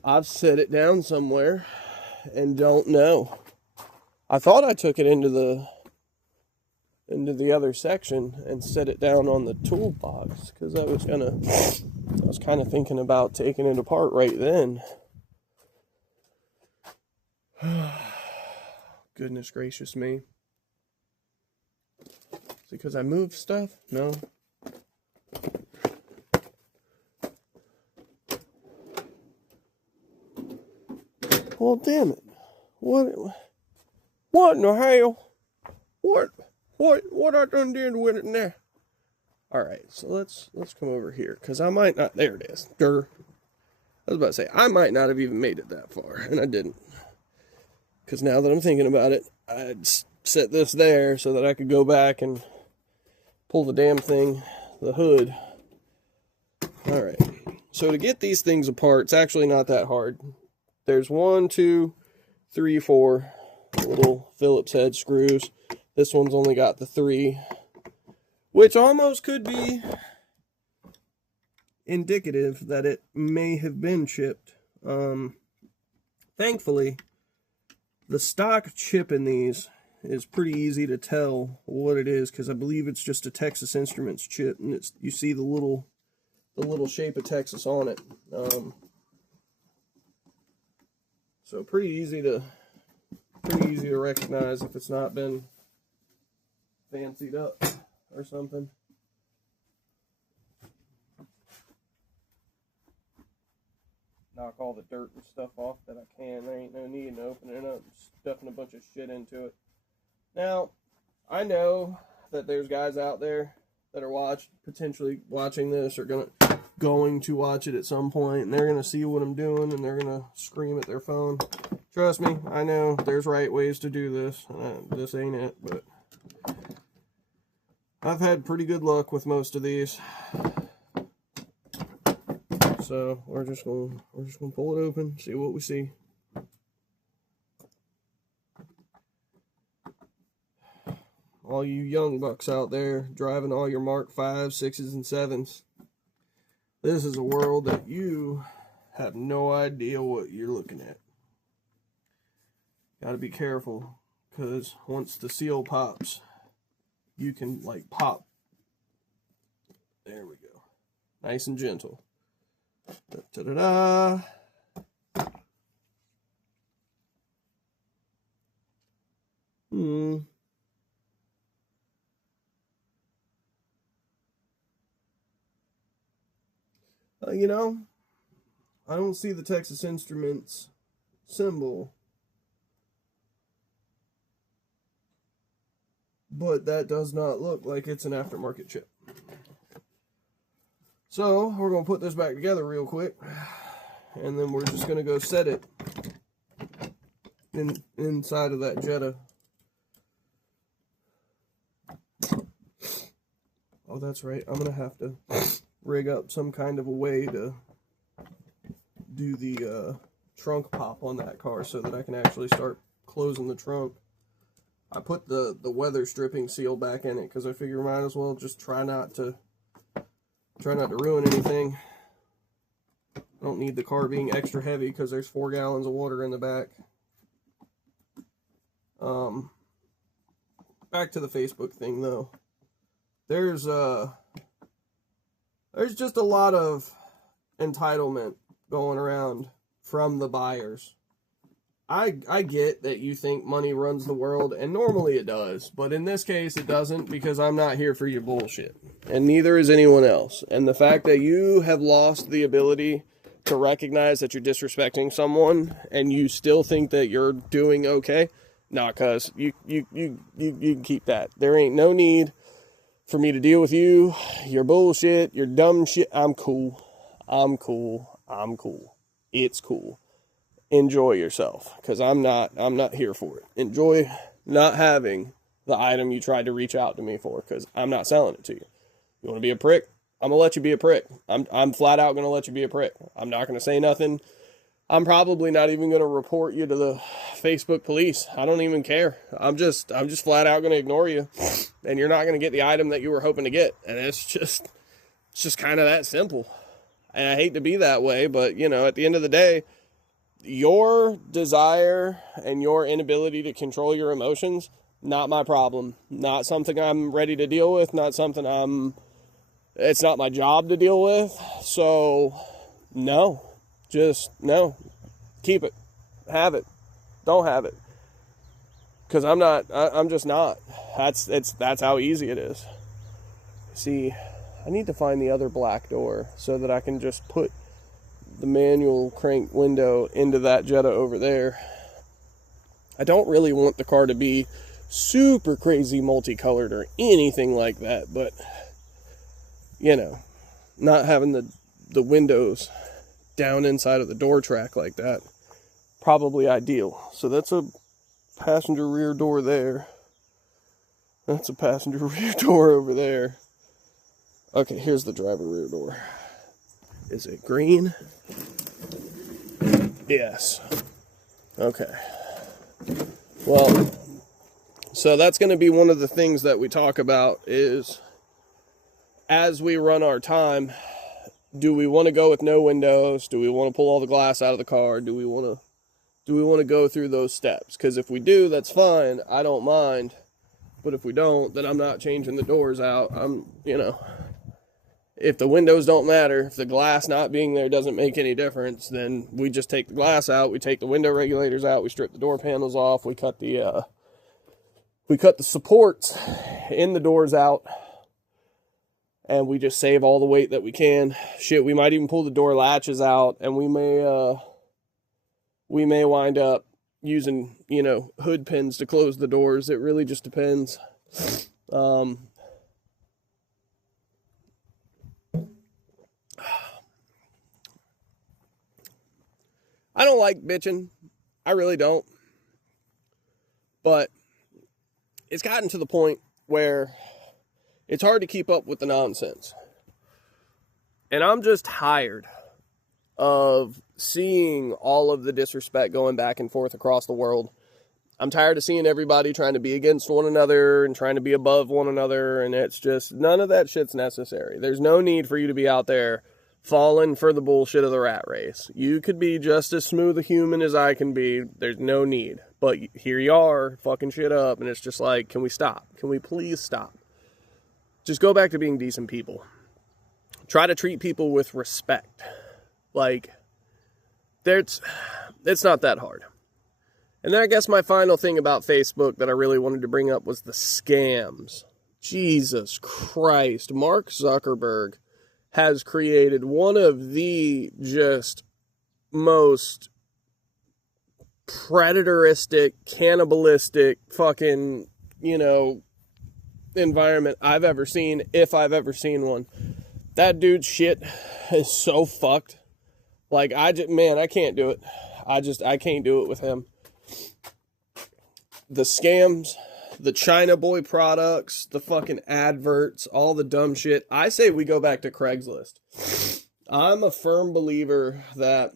I've set it down somewhere and don't know. I thought I took it into the other section and set it down on the toolbox because I was kind of thinking about taking it apart right then. Goodness gracious me. Is it because I moved stuff? No. Well, damn it. What in the hell? What I done did with it now? Alright, so let's come over here, because I might not, there it is. I was about to say, I might not have even made it that far, and I didn't. Because now that I'm thinking about it, I'd set this there so that I could go back and pull the damn thing, the hood. Alright, so to get these things apart, it's actually not that hard. There's 1, 2, 3, 4 little Phillips head screws. This one's only got the 3, which almost could be indicative that it may have been chipped. Thankfully, the stock chip in these is pretty easy to tell what it is, because I believe it's just a Texas Instruments chip, and you see the little shape of Texas on it. So pretty easy to recognize if it's not been fancied up or something. Knock all the dirt and stuff off that I can. There ain't no need in opening it up and stuffing a bunch of shit into it. Now, I know that there's guys out there that are potentially watching this or going to watch it at some point, and they're going to see what I'm doing, and they're going to scream at their phone. Trust me, I know there's right ways to do this. This ain't it, but I've had pretty good luck with most of these. So we're just gonna pull it open, see what we see. All you young bucks out there driving all your Mark 5s, 6s, and 7s. This is a world that you have no idea what you're looking at. Gotta be careful, because once the seal pops, you can like pop. There we go. Nice and gentle. Da-da-da. You know, I don't see the Texas Instruments symbol, but that does not look like it's an aftermarket chip. So we're going to put this back together real quick, and then we're just going to go set it inside of that Jetta. Oh, that's right. I'm going to have to rig up some kind of a way to do the trunk pop on that car so that I can actually start closing the trunk. I put the weather stripping seal back in it because I figure might as well just try not to ruin anything. I don't need the car being extra heavy because there's 4 gallons of water in the back. Back to the Facebook thing though. There's just a lot of entitlement going around from the buyers. I get that you think money runs the world, and normally it does, but in this case it doesn't, because I'm not here for your bullshit, and neither is anyone else. And the fact that you have lost the ability to recognize that you're disrespecting someone, and you still think that you're doing okay, nah, cuz you can keep that. There ain't no need for me to deal with you, your bullshit, your dumb shit. I'm cool. It's cool. Enjoy yourself, because I'm not here for it. Enjoy not having the item you tried to reach out to me for, because I'm not selling it to you. You want to be a prick? I'm gonna let you be a prick. I'm flat out gonna let you be a prick. I'm not gonna say nothing. I'm probably not even gonna report you to the Facebook police. I don't even care. I'm just flat out gonna ignore you, and you're not gonna get the item that you were hoping to get. And it's just kind of that simple. And I hate to be that way, but you know, at the end of the day, your desire and your inability to control your emotions, not my problem. Not something I'm ready to deal with. Not something it's not my job to deal with. So, no. Just, no. Keep it. Have it. Don't have it. Because I'm just not. That's how easy it is. See, I need to find the other black door so that I can just put the manual crank window into that Jetta over there. I don't really want the car to be super crazy multicolored or anything like that, but you know, not having the windows down inside of the door track like that, probably ideal. So that's a passenger rear door there. That's a passenger rear door over there. Okay, here's the driver rear door. Is it green? Yes. Okay. Well, so that's going to be one of the things that we talk about is, as we run our time, do we want to go with no windows? Do we want to pull all the glass out of the car? Do we want to go through those steps? Because if we do, that's fine. I don't mind. But if we don't, then I'm not changing the doors out. If the windows don't matter, if the glass not being there doesn't make any difference, then we just take the glass out, we take the window regulators out, we strip the door panels off, we cut the supports in the doors out, and we just save all the weight that we can. Shit, we might even pull the door latches out, and we may wind up using, hood pins to close the doors. It really just depends. I don't like bitching. I really don't. But it's gotten to the point where it's hard to keep up with the nonsense. And I'm just tired of seeing all of the disrespect going back and forth across the world. I'm tired of seeing everybody trying to be against one another and trying to be above one another. And it's just, none of that shit's necessary. There's no need for you to be out there falling for the bullshit of the rat race. You could be just as smooth a human as I can be. There's no need. But here you are, fucking shit up, and it's just like, can we stop? Can we please stop? Just go back to being decent people. Try to treat people with respect. Like, it's not that hard. And then I guess my final thing about Facebook that I really wanted to bring up was the scams. Jesus Christ. Mark Zuckerberg has created one of the just most predatoristic, cannibalistic fucking, environment I've ever seen, if I've ever seen one. That dude's shit is so fucked. Like, I can't do it. I can't do it with him. The scams, the China Boy products, the fucking adverts, all the dumb shit. I say we go back to Craigslist. I'm a firm believer that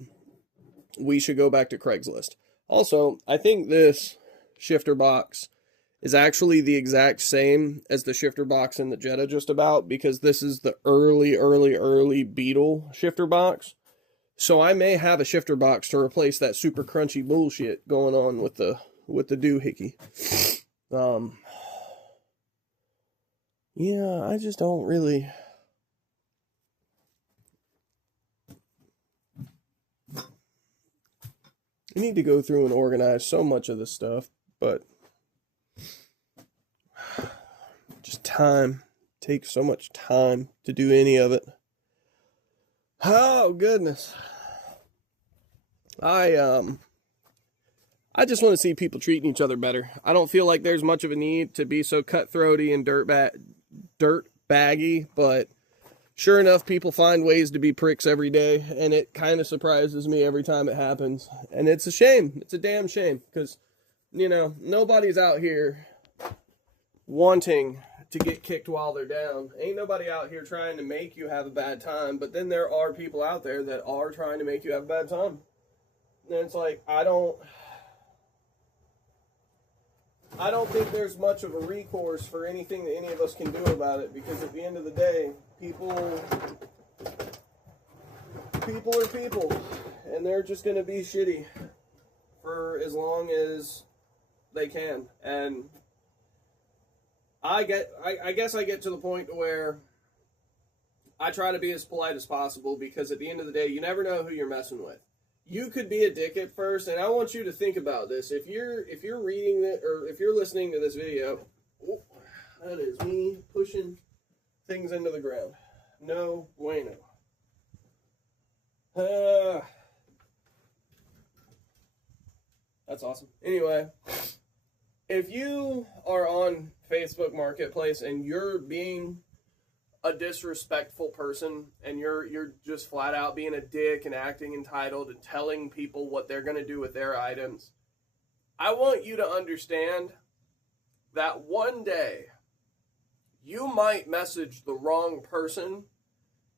we should go back to Craigslist. Also, I think this shifter box is actually the exact same as the shifter box in the Jetta just about, because this is the early Beetle shifter box. So I may have a shifter box to replace that super crunchy bullshit going on with the doohickey. Yeah, I just don't really. I need to go through and organize so much of this stuff, but just time. It takes so much time to do any of it. Oh, goodness. I just want to see people treating each other better. I don't feel like there's much of a need to be so cutthroaty and dirt baggy, but sure enough, people find ways to be pricks every day, and it kind of surprises me every time it happens. And it's a shame. It's a damn shame, because, you know, nobody's out here wanting to get kicked while they're down. Ain't nobody out here trying to make you have a bad time, but then there are people out there that are trying to make you have a bad time. And it's like, I don't think there's much of a recourse for anything that any of us can do about it, because at the end of the day, people are people, and they're just going to be shitty for as long as they can. And I guess I get to the point where I try to be as polite as possible, because at the end of the day, you never know who you're messing with. You could be a dick at first, and I want you to think about this. If you're reading it, or if you're listening to this video, that is me pushing things into the ground. No bueno. That's awesome. Anyway, if you are on Facebook Marketplace and you're being a disrespectful person, and you're just flat out being a dick and acting entitled and telling people what they're going to do with their items, I want you to understand that one day you might message the wrong person,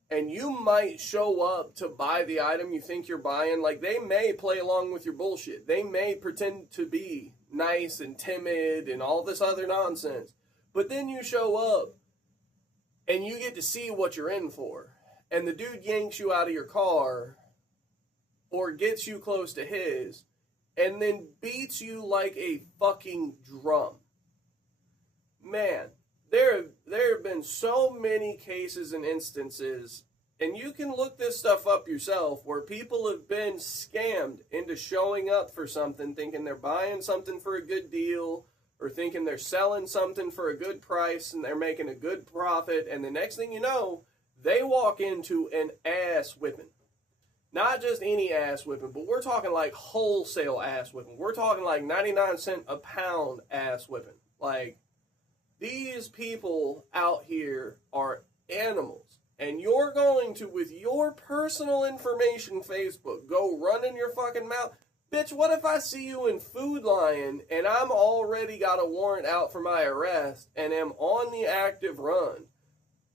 and you might show up to buy the item you think you're buying. Like, they may play along with your bullshit. They may pretend to be nice and timid and all this other nonsense. But then you show up and you get to see what you're in for. And the dude yanks you out of your car or gets you close to his and then beats you like a fucking drum. Man, there have been so many cases and instances, and you can look this stuff up yourself, where people have been scammed into showing up for something, thinking they're buying something for a good deal, or thinking they're selling something for a good price and they're making a good profit, and the next thing you know, they walk into an ass whipping. Not just any ass whipping, but we're talking like wholesale ass whipping. We're talking like 99 cent a pound ass whipping. Like, these people out here are animals. And you're going to, with your personal information, Facebook, go running your fucking mouth. Bitch, what if I see you in Food Lion and I'm already got a warrant out for my arrest and am on the active run?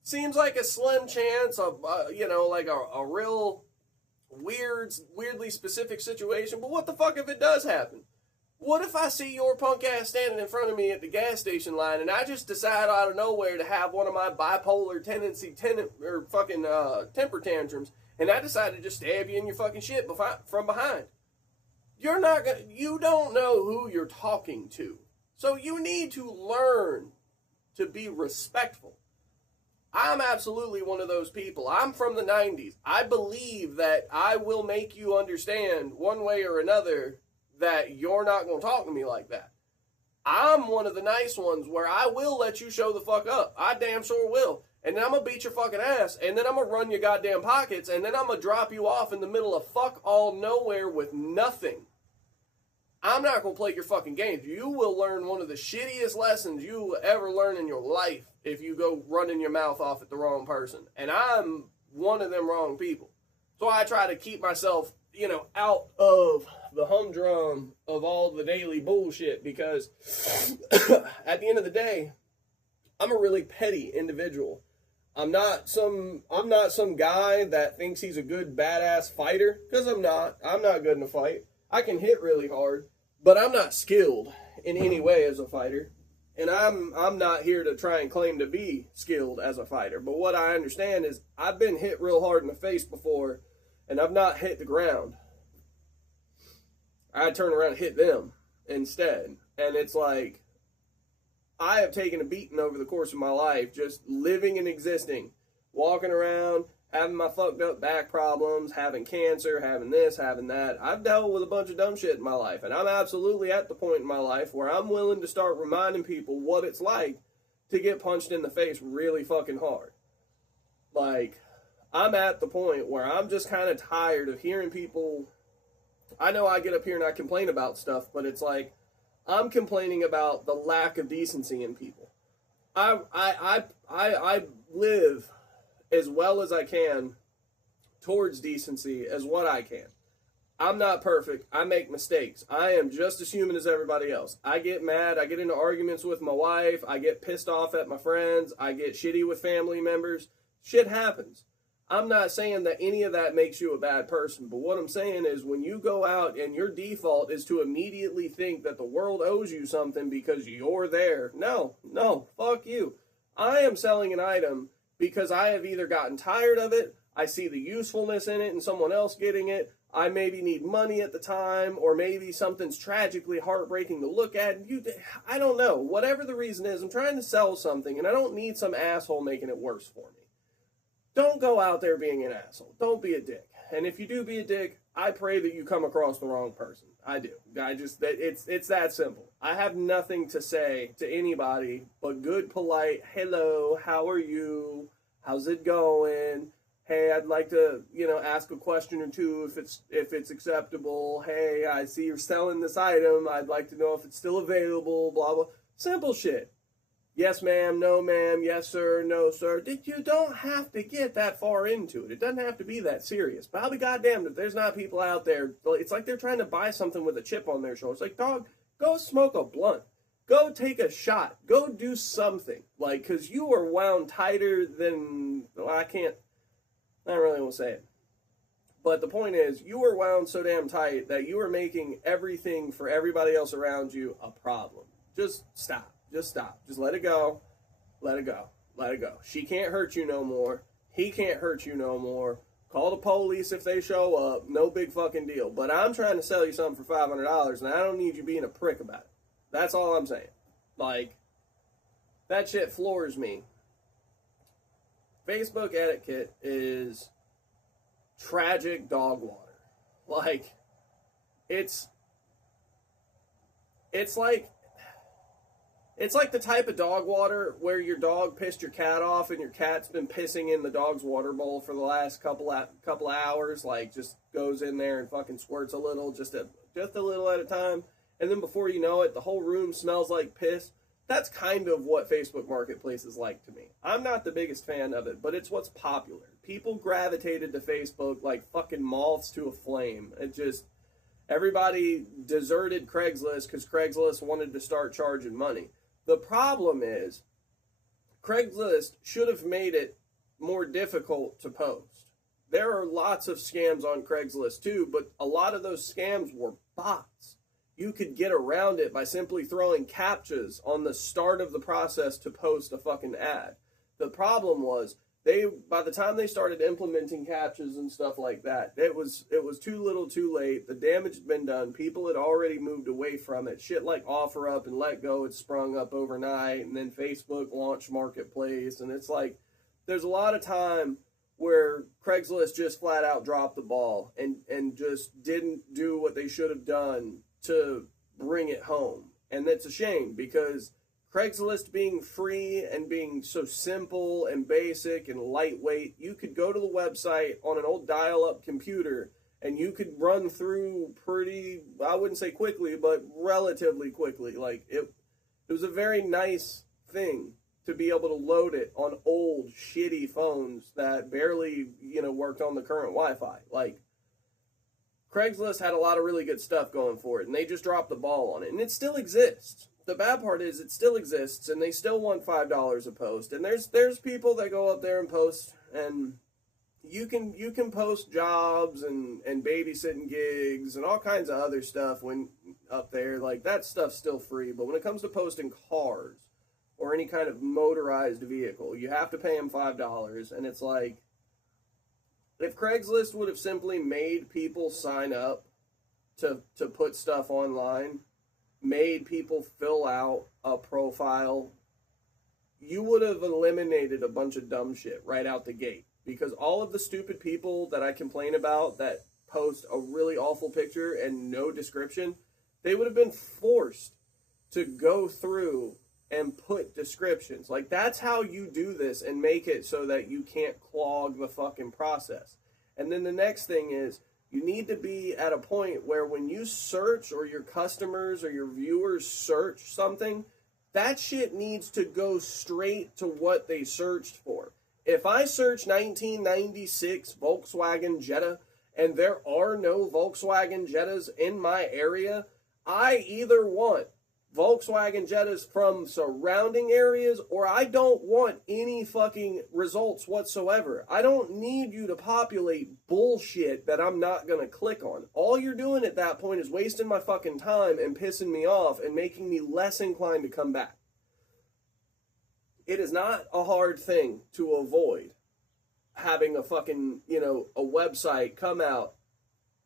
Seems like a slim chance of, like a real weirdly specific situation. But what the fuck if it does happen? What if I see your punk ass standing in front of me at the gas station line and I just decide out of nowhere to have one of my bipolar temper tantrums, and I decide to just stab you in your fucking shit from behind? You don't know who you're talking to. So you need to learn to be respectful. I'm absolutely one of those people. I'm from the 90s. I believe that I will make you understand one way or another that you're not going to talk to me like that. I'm one of the nice ones where I will let you show the fuck up. I damn sure will. And then I'm going to beat your fucking ass, and then I'm going to run your goddamn pockets, and then I'm going to drop you off in the middle of fuck all nowhere with nothing. I'm not going to play your fucking games. You will learn one of the shittiest lessons you will ever learn in your life if you go running your mouth off at the wrong person. And I'm one of them wrong people. So I try to keep myself, out of the humdrum of all the daily bullshit, because at the end of the day, I'm a really petty individual. I'm not some guy that thinks he's a good badass fighter, because I'm not. I'm not good in a fight. I can hit really hard, but I'm not skilled in any way as a fighter. And I'm not here to try and claim to be skilled as a fighter, but what I understand is I've been hit real hard in the face before, and I've not hit the ground. I turn around and hit them instead. And it's like, I have taken a beating over the course of my life, just living and existing, walking around, having my fucked up back problems, having cancer, having this, having that. I've dealt with a bunch of dumb shit in my life, and I'm absolutely at the point in my life where I'm willing to start reminding people what it's like to get punched in the face really fucking hard. Like, I'm at the point where I'm just kind of tired of hearing people. I know I get up here and I complain about stuff, but it's like, I'm complaining about the lack of decency in people. I live as well as I can towards decency as what I can. I'm not perfect. I make mistakes. I am just as human as everybody else. I get mad. I get into arguments with my wife. I get pissed off at my friends. I get shitty with family members. Shit happens. I'm not saying that any of that makes you a bad person, but what I'm saying is when you go out and your default is to immediately think that the world owes you something because you're there. No, fuck you. I am selling an item because I have either gotten tired of it, I see the usefulness in it and someone else getting it, I maybe need money at the time, or maybe something's tragically heartbreaking to look at. I don't know. Whatever the reason is, I'm trying to sell something, and I don't need some asshole making it worse for me. Don't go out there being an asshole. Don't be a dick. And if you do be a dick, I pray that you come across the wrong person. I do. It's that simple. I have nothing to say to anybody but good, polite, hello, how are you? How's it going? Hey, I'd like to, ask a question or two if it's acceptable. Hey, I see you're selling this item. I'd like to know if it's still available, blah, blah. Simple shit. Yes, ma'am, no, ma'am, yes, sir, no, sir. You don't have to get that far into it. It doesn't have to be that serious. But I'll be goddamned if there's not people out there. It's like they're trying to buy something with a chip on their shoulder. It's like, dog, go smoke a blunt. Go take a shot. Go do something. Like, because you are wound tighter than, I don't really want to say it. But the point is, you are wound so damn tight that you are making everything for everybody else around you a problem. Just stop. Just stop. Just let it go. Let it go. Let it go. She can't hurt you no more. He can't hurt you no more. Call the police if they show up. No big fucking deal. But I'm trying to sell you something for $500, and I don't need you being a prick about it. That's all I'm saying. Like, that shit floors me. Facebook etiquette is tragic dog water. Like, it's like the type of dog water where your dog pissed your cat off and your cat's been pissing in the dog's water bowl for the last couple hours. Like, just goes in there and fucking squirts a little, just a little at a time. And then before you know it, the whole room smells like piss. That's kind of what Facebook Marketplace is like to me. I'm not the biggest fan of it, but it's what's popular. People gravitated to Facebook like fucking moths to a flame. Everybody deserted Craigslist because Craigslist wanted to start charging money. The problem is, Craigslist should have made it more difficult to post. There are lots of scams on Craigslist too, but a lot of those scams were bots. You could get around it by simply throwing captchas on the start of the process to post a fucking ad. The problem was, by the time they started implementing captchas and stuff like that, it was too little too late. The damage had been done. People had already moved away from it. Shit like OfferUp and Letgo had sprung up overnight, and then Facebook launched Marketplace, and it's like there's a lot of time where Craigslist just flat out dropped the ball and just didn't do what they should have done to bring it home. And that's a shame, because Craigslist being free and being so simple and basic and lightweight, you could go to the website on an old dial-up computer and you could run through pretty, I wouldn't say quickly, but relatively quickly. Like, it was a very nice thing to be able to load it on old, shitty phones that barely, worked on the current Wi-Fi. Like, Craigslist had a lot of really good stuff going for it, and they just dropped the ball on it. And it still exists. The bad part is it still exists, and they still want $5 a post. And there's people that go up there and post, and you can post jobs and babysitting gigs and all kinds of other stuff when up there. Like, that stuff's still free. But when it comes to posting cars, or any kind of motorized vehicle, you have to pay them $5. And it's like, if Craigslist would have simply made people sign up to put stuff online, made people fill out a profile, you would have eliminated a bunch of dumb shit right out the gate. Because all of the stupid people that I complain about that post a really awful picture and no description, they would have been forced to go through and put descriptions. Like, that's how you do this and make it so that you can't clog the fucking process. And then the next thing is, you need to be at a point where when you search, or your customers or your viewers search something, that shit needs to go straight to what they searched for. If I search 1996 Volkswagen Jetta and there are no Volkswagen Jettas in my area, I either want Volkswagen Jettas from surrounding areas, or I don't want any fucking results whatsoever. I don't need you to populate bullshit that I'm not going to click on. All you're doing at that point is wasting my fucking time and pissing me off and making me less inclined to come back. It is not a hard thing to avoid having a fucking, a website come out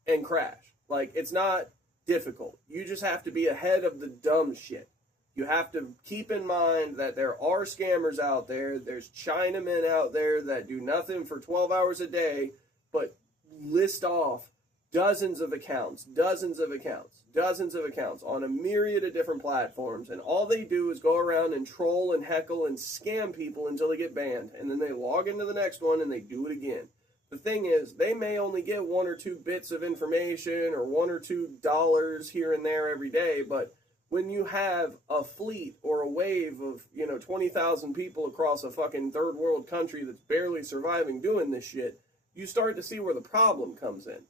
and crash. Like, it's not difficult. You just have to be ahead of the dumb shit. You have to keep in mind that there are scammers out there. There's Chinamen out there that do nothing for 12 hours a day, but list off dozens of accounts on a myriad of different platforms. And all they do is go around and troll and heckle and scam people until they get banned. And then they log into the next one and they do it again. The thing is, they may only get 1 or 2 bits of information or $1 or $2 here and there every day, but when you have a fleet or a wave of, 20,000 people across a fucking third world country that's barely surviving doing this shit, you start to see where the problem comes in.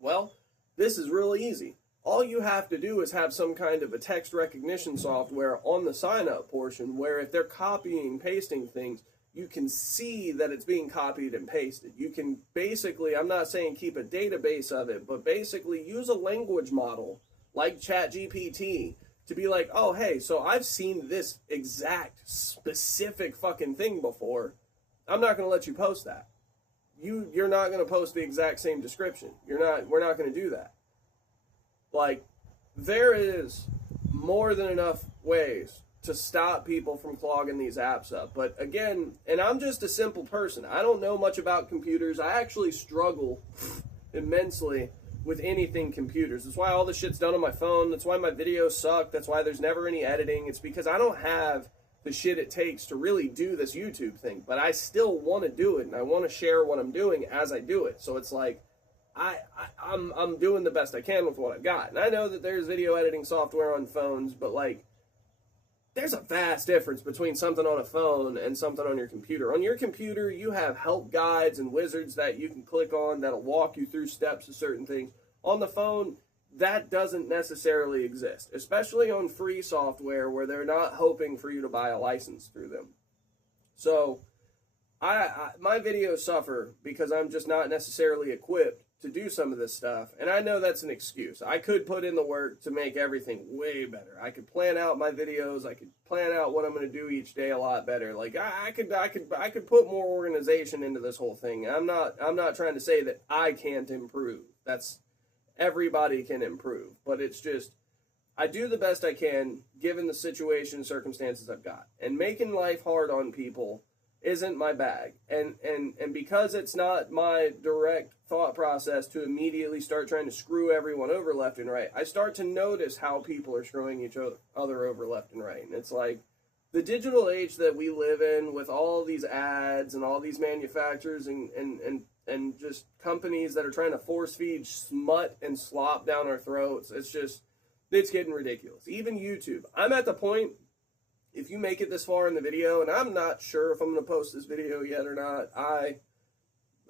Well, this is really easy. All you have to do is have some kind of a text recognition software on the sign-up portion where if they're copying, pasting things, you can see that it's being copied and pasted. You can basically, I'm not saying keep a database of it, but basically use a language model like ChatGPT to be like, oh, hey, so I've seen this exact specific fucking thing before. I'm not going to let you post that. You're not going to post the exact same description. We're not going to do that. Like, there is more than enough ways to stop people from clogging these apps up. But again, and I'm just a simple person. I don't know much about computers. I actually struggle immensely with anything computers. That's why all this shit's done on my phone. That's why my videos suck. That's why there's never any editing. It's because I don't have the shit it takes to really do this YouTube thing. But I still want to do it, and I want to share what I'm doing as I do it. So it's like, I'm doing the best I can with what I've got. And I know that there's video editing software on phones, but like, there's a vast difference between something on a phone and something on your computer. On your computer, you have help guides and wizards that you can click on that'll walk you through steps of certain things. On the phone, that doesn't necessarily exist, especially on free software where they're not hoping for you to buy a license through them. So, my videos suffer because I'm just not necessarily equipped to do some of this stuff, and I know that's an excuse. I could put in the work to make everything way better. I could plan out my videos. I could plan out what I'm going to do each day a lot better. Like I could put more organization into this whole thing. I'm not trying to say that I can't improve. That's everybody can improve, but it's just I do the best I can given the situation and circumstances I've got. And making life hard on people isn't my bag. And because it's not my direct thought process to immediately start trying to screw everyone over left and right, I start to notice how people are screwing each other over left and right. And it's like the digital age that we live in with all these ads and all these manufacturers and just companies that are trying to force feed smut and slop down our throats, it's getting ridiculous. Even YouTube. I'm at the point, if you make it this far in the video, and I'm not sure if I'm going to post this video yet or not, I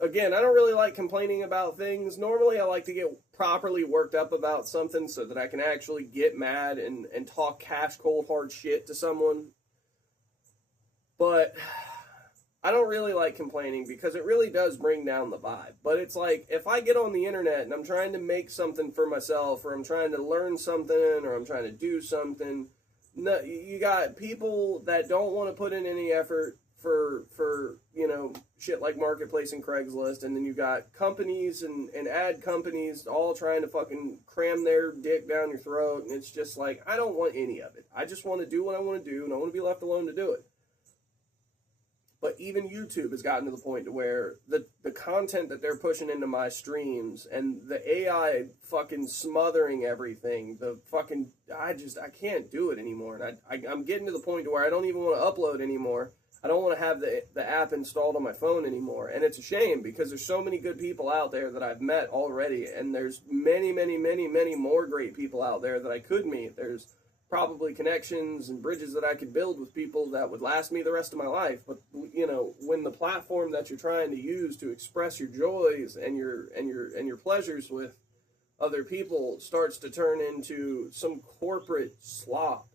don't really like complaining about things. Normally, I like to get properly worked up about something so that I can actually get mad and talk cash cold hard shit to someone. But I don't really like complaining because it really does bring down the vibe. But it's like, if I get on the internet and I'm trying to make something for myself, or I'm trying to learn something, or I'm trying to do something, no, you got people that don't want to put in any effort for shit like Marketplace and Craigslist, and then you got companies and ad companies all trying to fucking cram their dick down your throat, and it's just like, I don't want any of it. I just want to do what I want to do, and I want to be left alone to do it. But even YouTube has gotten to the point to where the content that they're pushing into my streams and the AI fucking smothering everything, I can't do it anymore. And I'm getting to the point to where I don't even want to upload anymore. I don't want to have the app installed on my phone anymore. And it's a shame because there's so many good people out there that I've met already. And there's many, many, many, many more great people out there that I could meet. There's probably connections and bridges that I could build with people that would last me the rest of my life. But when the platform that you're trying to use to express your joys and your pleasures with other people starts to turn into some corporate slop,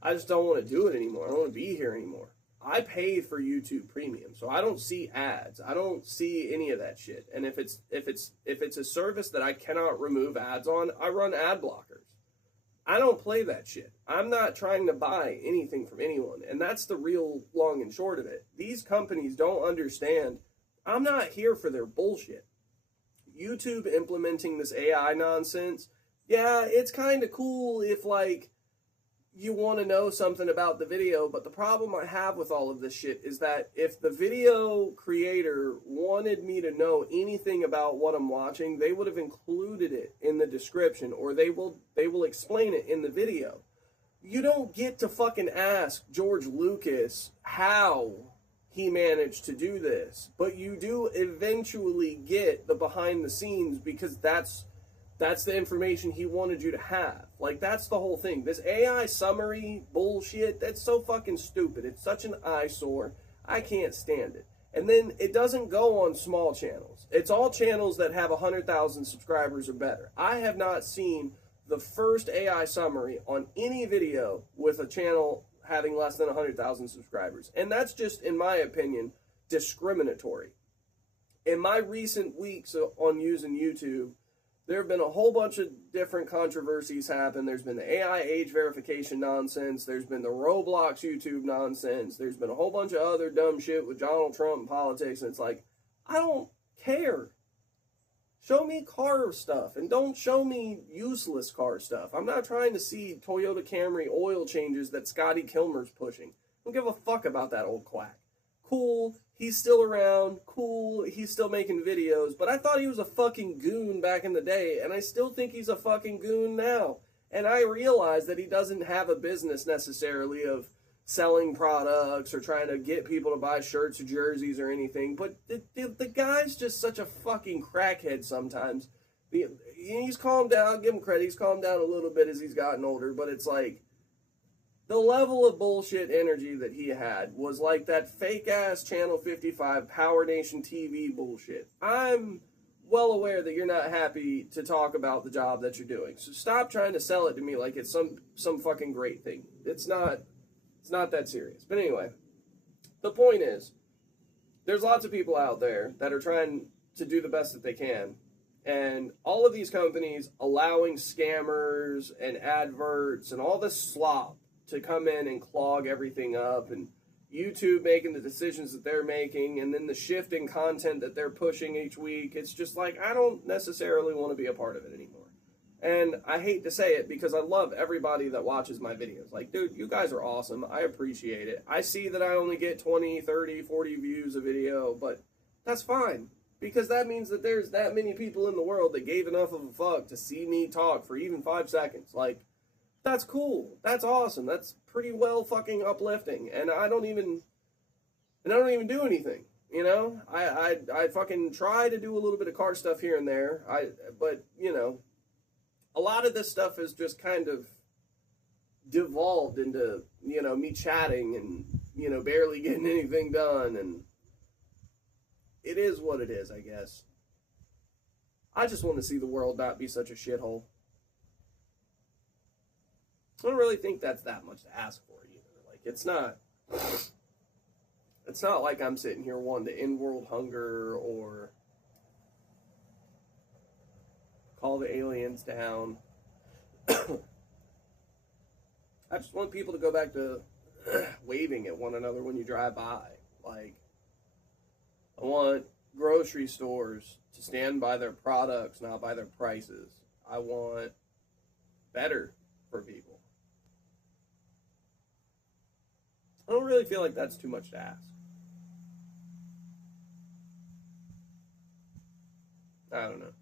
I just don't want to do it anymore. I don't want to be here anymore. I pay for YouTube Premium, so I don't see ads. I don't see any of that shit. And if it's a service that I cannot remove ads on, I run ad blockers. I don't play that shit. I'm not trying to buy anything from anyone. And that's the real long and short of it. These companies don't understand. I'm not here for their bullshit. YouTube implementing this AI nonsense, yeah, it's kind of cool if, like, you want to know something about the video, but the problem I have with all of this shit is that if the video creator wanted me to know anything about what I'm watching, they would have included it in the description, or they will explain it in the video. You don't get to fucking ask George Lucas how he managed to do this, but you do eventually get the behind the scenes because that's the information he wanted you to have. Like, that's the whole thing. This AI summary bullshit, that's so fucking stupid. It's such an eyesore. I can't stand it. And then it doesn't go on small channels. It's all channels that have 100,000 subscribers or better. I have not seen the first AI summary on any video with a channel having less than 100,000 subscribers. And that's just, in my opinion, discriminatory. In my recent weeks on using YouTube, there have been a whole bunch of different controversies happen. There's been the AI age verification nonsense. There's been the Roblox YouTube nonsense. There's been a whole bunch of other dumb shit with Donald Trump and politics. And it's like, I don't care. Show me car stuff and don't show me useless car stuff. I'm not trying to see Toyota Camry oil changes that Scotty Kilmer's pushing. I don't give a fuck about that old quack. Cool, he's still around. Cool, he's still making videos. But I thought he was a fucking goon back in the day, and I still think he's a fucking goon now. And I realize that he doesn't have a business necessarily of selling products or trying to get people to buy shirts or jerseys or anything. But the guy's just such a fucking crackhead sometimes. He's calmed down, I'll give him credit. He's calmed down a little bit as he's gotten older, but it's like, the level of bullshit energy that he had was like that fake-ass Channel 55 Power Nation TV bullshit. I'm well aware that you're not happy to talk about the job that you're doing. So stop trying to sell it to me like it's some fucking great thing. It's not that serious. But anyway, the point is, there's lots of people out there that are trying to do the best that they can. And all of these companies allowing scammers and adverts and all this slop to come in and clog everything up, and YouTube making the decisions that they're making, and then the shift in content that they're pushing each week. It's just like, I don't necessarily want to be a part of it anymore. And I hate to say it because I love everybody that watches my videos. Like, dude, you guys are awesome. I appreciate it. I see that I only get 20, 30, 40 views a video, but that's fine. Because that means that there's that many people in the world that gave enough of a fuck to see me talk for even 5 seconds. Like, that's cool. That's awesome. That's pretty well fucking uplifting. And I don't even do anything. You know? I fucking try to do a little bit of car stuff here and there. But, you know, a lot of this stuff is just kind of devolved into, you know, me chatting and, you know, barely getting anything done. And it is what it is, I guess. I just want to see the world not be such a shithole. I don't really think that's that much to ask for either. Like, it's not like I'm sitting here wanting to end world hunger or call the aliens down. I just want people to go back to waving at one another when you drive by. Like, I want grocery stores to stand by their products, not by their prices. I want better for people. I don't really feel like that's too much to ask. I don't know.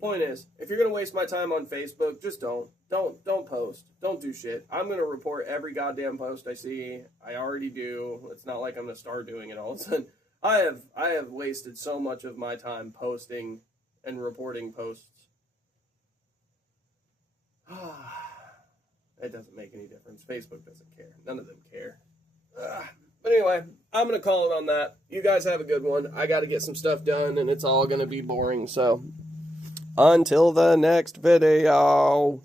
Point is, if you're gonna waste my time on Facebook, just don't post. Don't do shit. I'm gonna report every goddamn post I see. I already do. It's not like I'm gonna start doing it all of a sudden. I have wasted so much of my time posting and reporting posts. It doesn't make any difference. Facebook doesn't care. None of them care. But anyway, I'm going to call it on that. You guys have a good one. I got to get some stuff done, and it's all going to be boring. So, until the next video.